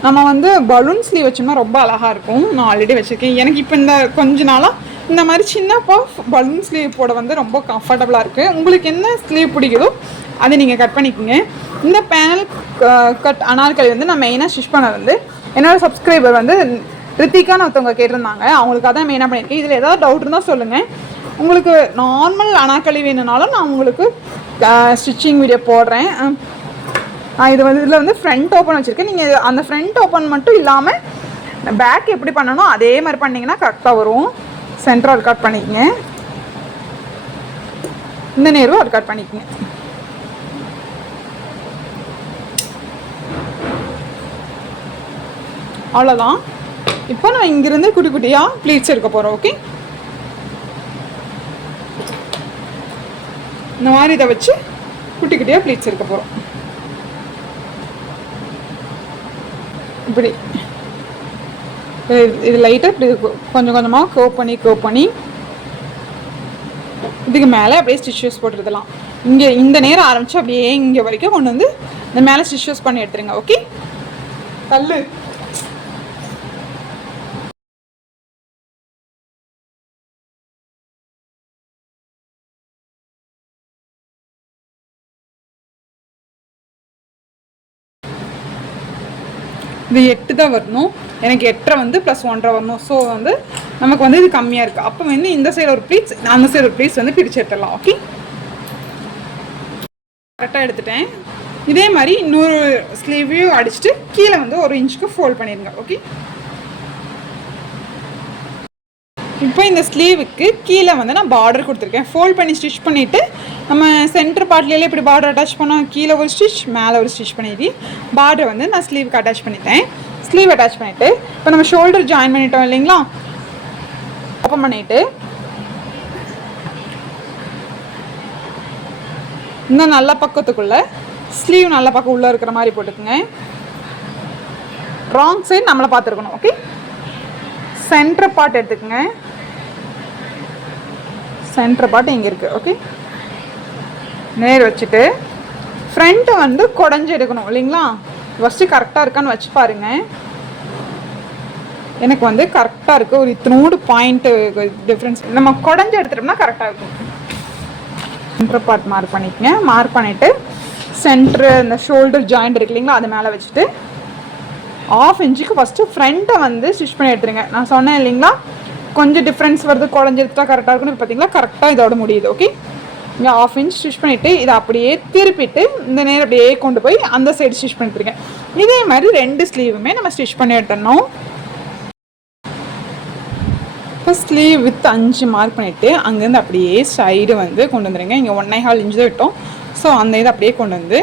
நம்ம வந்து பலூன் ஸ்லீவ் வச்சோம்னா ரொம்ப அழகாக இருக்கும். நான் ஆல்ரெடி வச்சுருக்கேன். எனக்கு இப்போ இந்த கொஞ்ச நாளாக இந்த மாதிரி சின்ன பஃப் பலூன் ஸ்லீவ் போட வந்து ரொம்ப கம்ஃபர்டபுளாக இருக்குது. உங்களுக்கு என்ன ஸ்லீவ் பிடிக்குதோ அதை நீங்கள் கட் பண்ணிக்கோங்க. இந்த பேனல் கட் அனார்கலி வந்து நான் மெயினாக ஸ்டிச் பண்ண வந்து என்னோடய சப்ஸ்கிரைபர் வந்து ரித்திகான்னு ஒருத்தவங்க கேட்டிருந்தாங்க. அவங்களுக்கு அதான் மெயினாக பண்ணியிருக்கேன். இதில் ஏதாவது டவுட் இருந்தால் சொல்லுங்கள். உங்களுக்கு நார்மல் அனார்கலி வேணும்னாலும் நான் உங்களுக்கு ஸ்டிச்சிங் வீடியோ போடுறேன். நான் இதில் வந்து ஃப்ரண்ட் ஓப்பன் வச்சுருக்கேன். நீங்கள் அந்த ஃப்ரண்ட் ஓப்பன் மட்டும் இல்லாமல் பேக் எப்படி பண்ணணும் அதே மாதிரி பண்ணிங்கன்னா கரெக்டாக வரும். சென்டர் கட் பண்ணிக்கங்க. இந்த நேரும் அது கட் பண்ணிக்கங்க. அவ்வளோதான். இப்போ நான் இங்கிருந்து குட்டி குட்டியாக ப்ளீட்ஸ் எடுக்க போகிறோம். ஓகே, இந்த மாதிரி இதை வச்சு குட்டி குட்டியாக ப்ளீட்ஸ் இருக்க போகிறோம். இப்படி இது லைட்டாக இப்படி கொஞ்சம் கொஞ்சமாக கர்வ் பண்ணி இதுக்கு மேலே அப்படியே ஸ்டிச்சஸ் போட்டுருதலாம். இங்கே இந்த நேரம் ஆரம்பித்து அப்படியே இங்கே வரைக்கும் கொண்டு வந்து இந்த மேலே ஸ்டிச்சஸ் பண்ணி எடுத்துருங்க. ஓகே, கல்லு இது 8 தான் வரணும். எனக்கு 8.5 வந்து ப்ளஸ் 1.5 வரணும். ஸோ வந்து நமக்கு வந்து இது கம்மியாக இருக்குது. அப்போ வந்து இந்த சைடு ஒரு ப்ளீட்ஸ், அந்த சைடு ஒரு ப்ளீட்ஸ் வந்து பிரித்து எடுத்துடலாம். ஓகே, கரெக்டாக எடுத்துட்டேன். இதே மாதிரி இன்னொரு ஸ்லீவையும் அடிச்சுட்டு கீழே வந்து 1 இன்ச்சுக்கு ஃபோல்ட் பண்ணிடுங்க. ஓகே, இப்போ இந்த ஸ்லீவுக்கு கீழே வந்து நான் பார்டர் கொடுத்துருக்கேன். ஃபோல்ட் பண்ணி ஸ்டிச் பண்ணிவிட்டு நம்ம சென்டர் பார்ட்லேயே இப்படி பார்டர் அட்டாச் பண்ணோம். கீழே ஒரு ஸ்டிச், மேலே ஒரு ஸ்டிச் பண்ணிட்டு பார்டர் வந்து நான் ஸ்லீவுக்கு அட்டாச் பண்ணிட்டேன். ஸ்லீவ் அட்டாச் பண்ணிவிட்டு இப்போ நம்ம ஷோல்டர் ஜாயின் பண்ணிட்டோம் இல்லைங்களா, ஓப்பன் பண்ணிவிட்டு இந்த நல்ல பக்கத்துக்குள்ளே ஸ்லீவ் நல்ல பக்கம் உள்ளே இருக்கிற மாதிரி போட்டுக்குங்க. ராங் சைடு நம்மளை பார்த்துருக்கணும். ஓகே, சென்டர் பார்ட் எடுத்துக்கோங்க. சென்டர் பார்ட் இங்கே இருக்குது. ஓகே, நேர் வச்சுட்டு ஃப்ரண்ட்டை வந்து குடஞ்சி எடுக்கணும் இல்லைங்களா. ஃபஸ்ட்டு கரெக்டாக இருக்கான்னு வச்சு பாருங்க. எனக்கு வந்து கரெக்டாக இருக்குது. ஒரு இத்தனோடு பாயிண்ட்டு டிஃப்ரென்ஸ் நம்ம குடஞ்சி எடுத்துட்டோம்னா கரெக்டாக இருக்கும். சென்டர் பார்ட் மார்க் பண்ணிக்கங்க. மார்க் பண்ணிவிட்டு சென்ட்ரு இந்த ஷோல்டர் ஜாயிண்ட் இருக்கு இல்லைங்களா, அது மேலே வச்சுட்டு 1/2 இன்ச்சுக்கு ஃபஸ்ட்டு ஃப்ரண்ட்டை வந்து ஸ்டிச் பண்ணி எடுத்துருங்க. நான் சொன்னேன் இல்லைங்களா, கொஞ்சம் டிஃப்ரென்ஸ் வருது, குடஞ்சி எடுத்துட்டா கரெக்டாக இருக்குன்னு. பார்த்தீங்களா, கரெக்டாக இதோட முடியுது. ஓகே, இங்கே 1/2 இன்ச் ஸ்டிச் பண்ணிவிட்டு இதை அப்படியே திருப்பிட்டு இந்த நேரம் அப்படியே கொண்டு போய் அந்த சைடு ஸ்டிச் பண்ணிட்டுருக்கேன். இதே மாதிரி 2 ஸ்லீவுமே நம்ம ஸ்டிச் பண்ணி எடுத்துடணும். இப்போ ஸ்லீவ் வித் 5 மார்க் பண்ணிவிட்டு அங்கேருந்து அப்படியே சைடு வந்து கொண்டு வந்துடுங்க. இங்கே 1.25 இன்ச் தான் விட்டோம். ஸோ அந்த இதை அப்படியே கொண்டு வந்து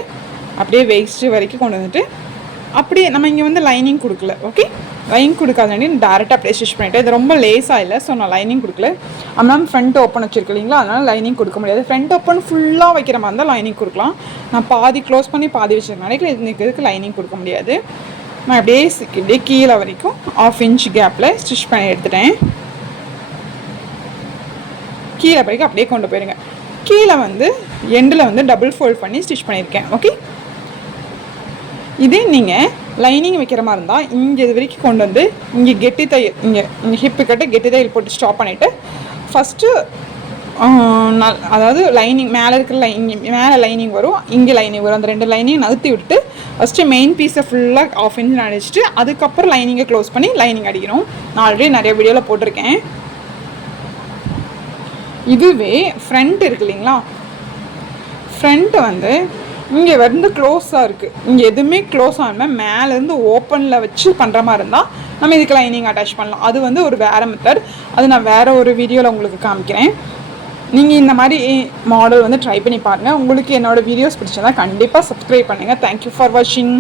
அப்படியே வேஸ்ட்டு வரைக்கும் கொண்டு வந்துட்டு அப்படியே நம்ம இங்கே வந்து லைனிங் கொடுக்கல. ஓகே, லைனிங் கொடுக்காதாண்டி டேரெக்டாக அப்படியே ஸ்டிச் பண்ணிவிட்டு இது ரொம்ப லேஸாக இல்லை. ஸோ நான் லைனிங் கொடுக்கல. மேம் ஃப்ரண்ட் ஓப்பன் வச்சுருக்கு இல்லைங்களா, அதனால் லைனிங் கொடுக்க முடியாது. ஃப்ரண்ட் ஓப்பன் ஃபுல்லாக வைக்கிற மாதிரி இருந்தால் லைனிங் கொடுக்கலாம். நான் பாதி க்ளோஸ் பண்ணி பாதி வச்சுருக்கேன். இன்னைக்கு இதுக்கு லைனிங் கொடுக்க முடியாது. நான் அப்படியே கீழே வரைக்கும் 1/2 இன்ச் கேப்பில் ஸ்டிச் பண்ணி எடுத்துட்டேன். கீழே வரைக்கும் அப்படியே கொண்டு போயிருங்க. கீழே வந்து எண்டில் வந்து டபுள் ஃபோல்ட் பண்ணி ஸ்டிச் பண்ணியிருக்கேன். ஓகே, இதே நீங்கள் லைனிங் வைக்கிற மாதிரி இருந்தால் இங்கே இது வரைக்கும் கொண்டு வந்து இங்கே கெட்டி தையல், இங்கே ஹிப்பு கட்டு கெட்டி தையல் போட்டு ஸ்டாப் பண்ணிவிட்டு ஃபஸ்ட்டு அதாவது லைனிங் மேலே இருக்கிற மேலே லைனிங் வரும், இங்கே லைனிங் வரும். அந்த 2 லைனிங் நகர்த்தி விட்டு ஃபஸ்ட்டு மெயின் பீஸை ஃபுல்லாக 1/2 இன்ச் அடிச்சுட்டு அதுக்கப்புறம் லைனிங்கை க்ளோஸ் பண்ணி லைனிங் அடிக்கணும். நான் ஆல்ரெடி நிறைய வீடியோவில் போட்டிருக்கேன். இதுவே ஃப்ரண்ட் இருக்கு இல்லைங்களா, ஃப்ரண்ட்டு வந்து இங்கே வந்து க்ளோஸாக இருக்குது. இங்கே எதுவுமே க்ளோஸ் ஆகாமல் மேலேருந்து ஓப்பனில் வச்சு பண்ணுற மாதிரி இருந்தால் நம்ம இதுக்கு லைனிங் அட்டாச் பண்ணலாம். அது வந்து ஒரு வேறு மெத்தட். அது நான் வேறு ஒரு வீடியோவில் உங்களுக்கு காமிக்கிறேன். நீங்கள் இந்த மாதிரி மாடல் வந்து ட்ரை பண்ணி பாருங்கள். உங்களுக்கு என்னோடய வீடியோஸ் பிடிச்சதா கண்டிப்பாக சப்ஸ்கிரைப் பண்ணுங்கள். தேங்க்யூ ஃபார் வாட்சிங்.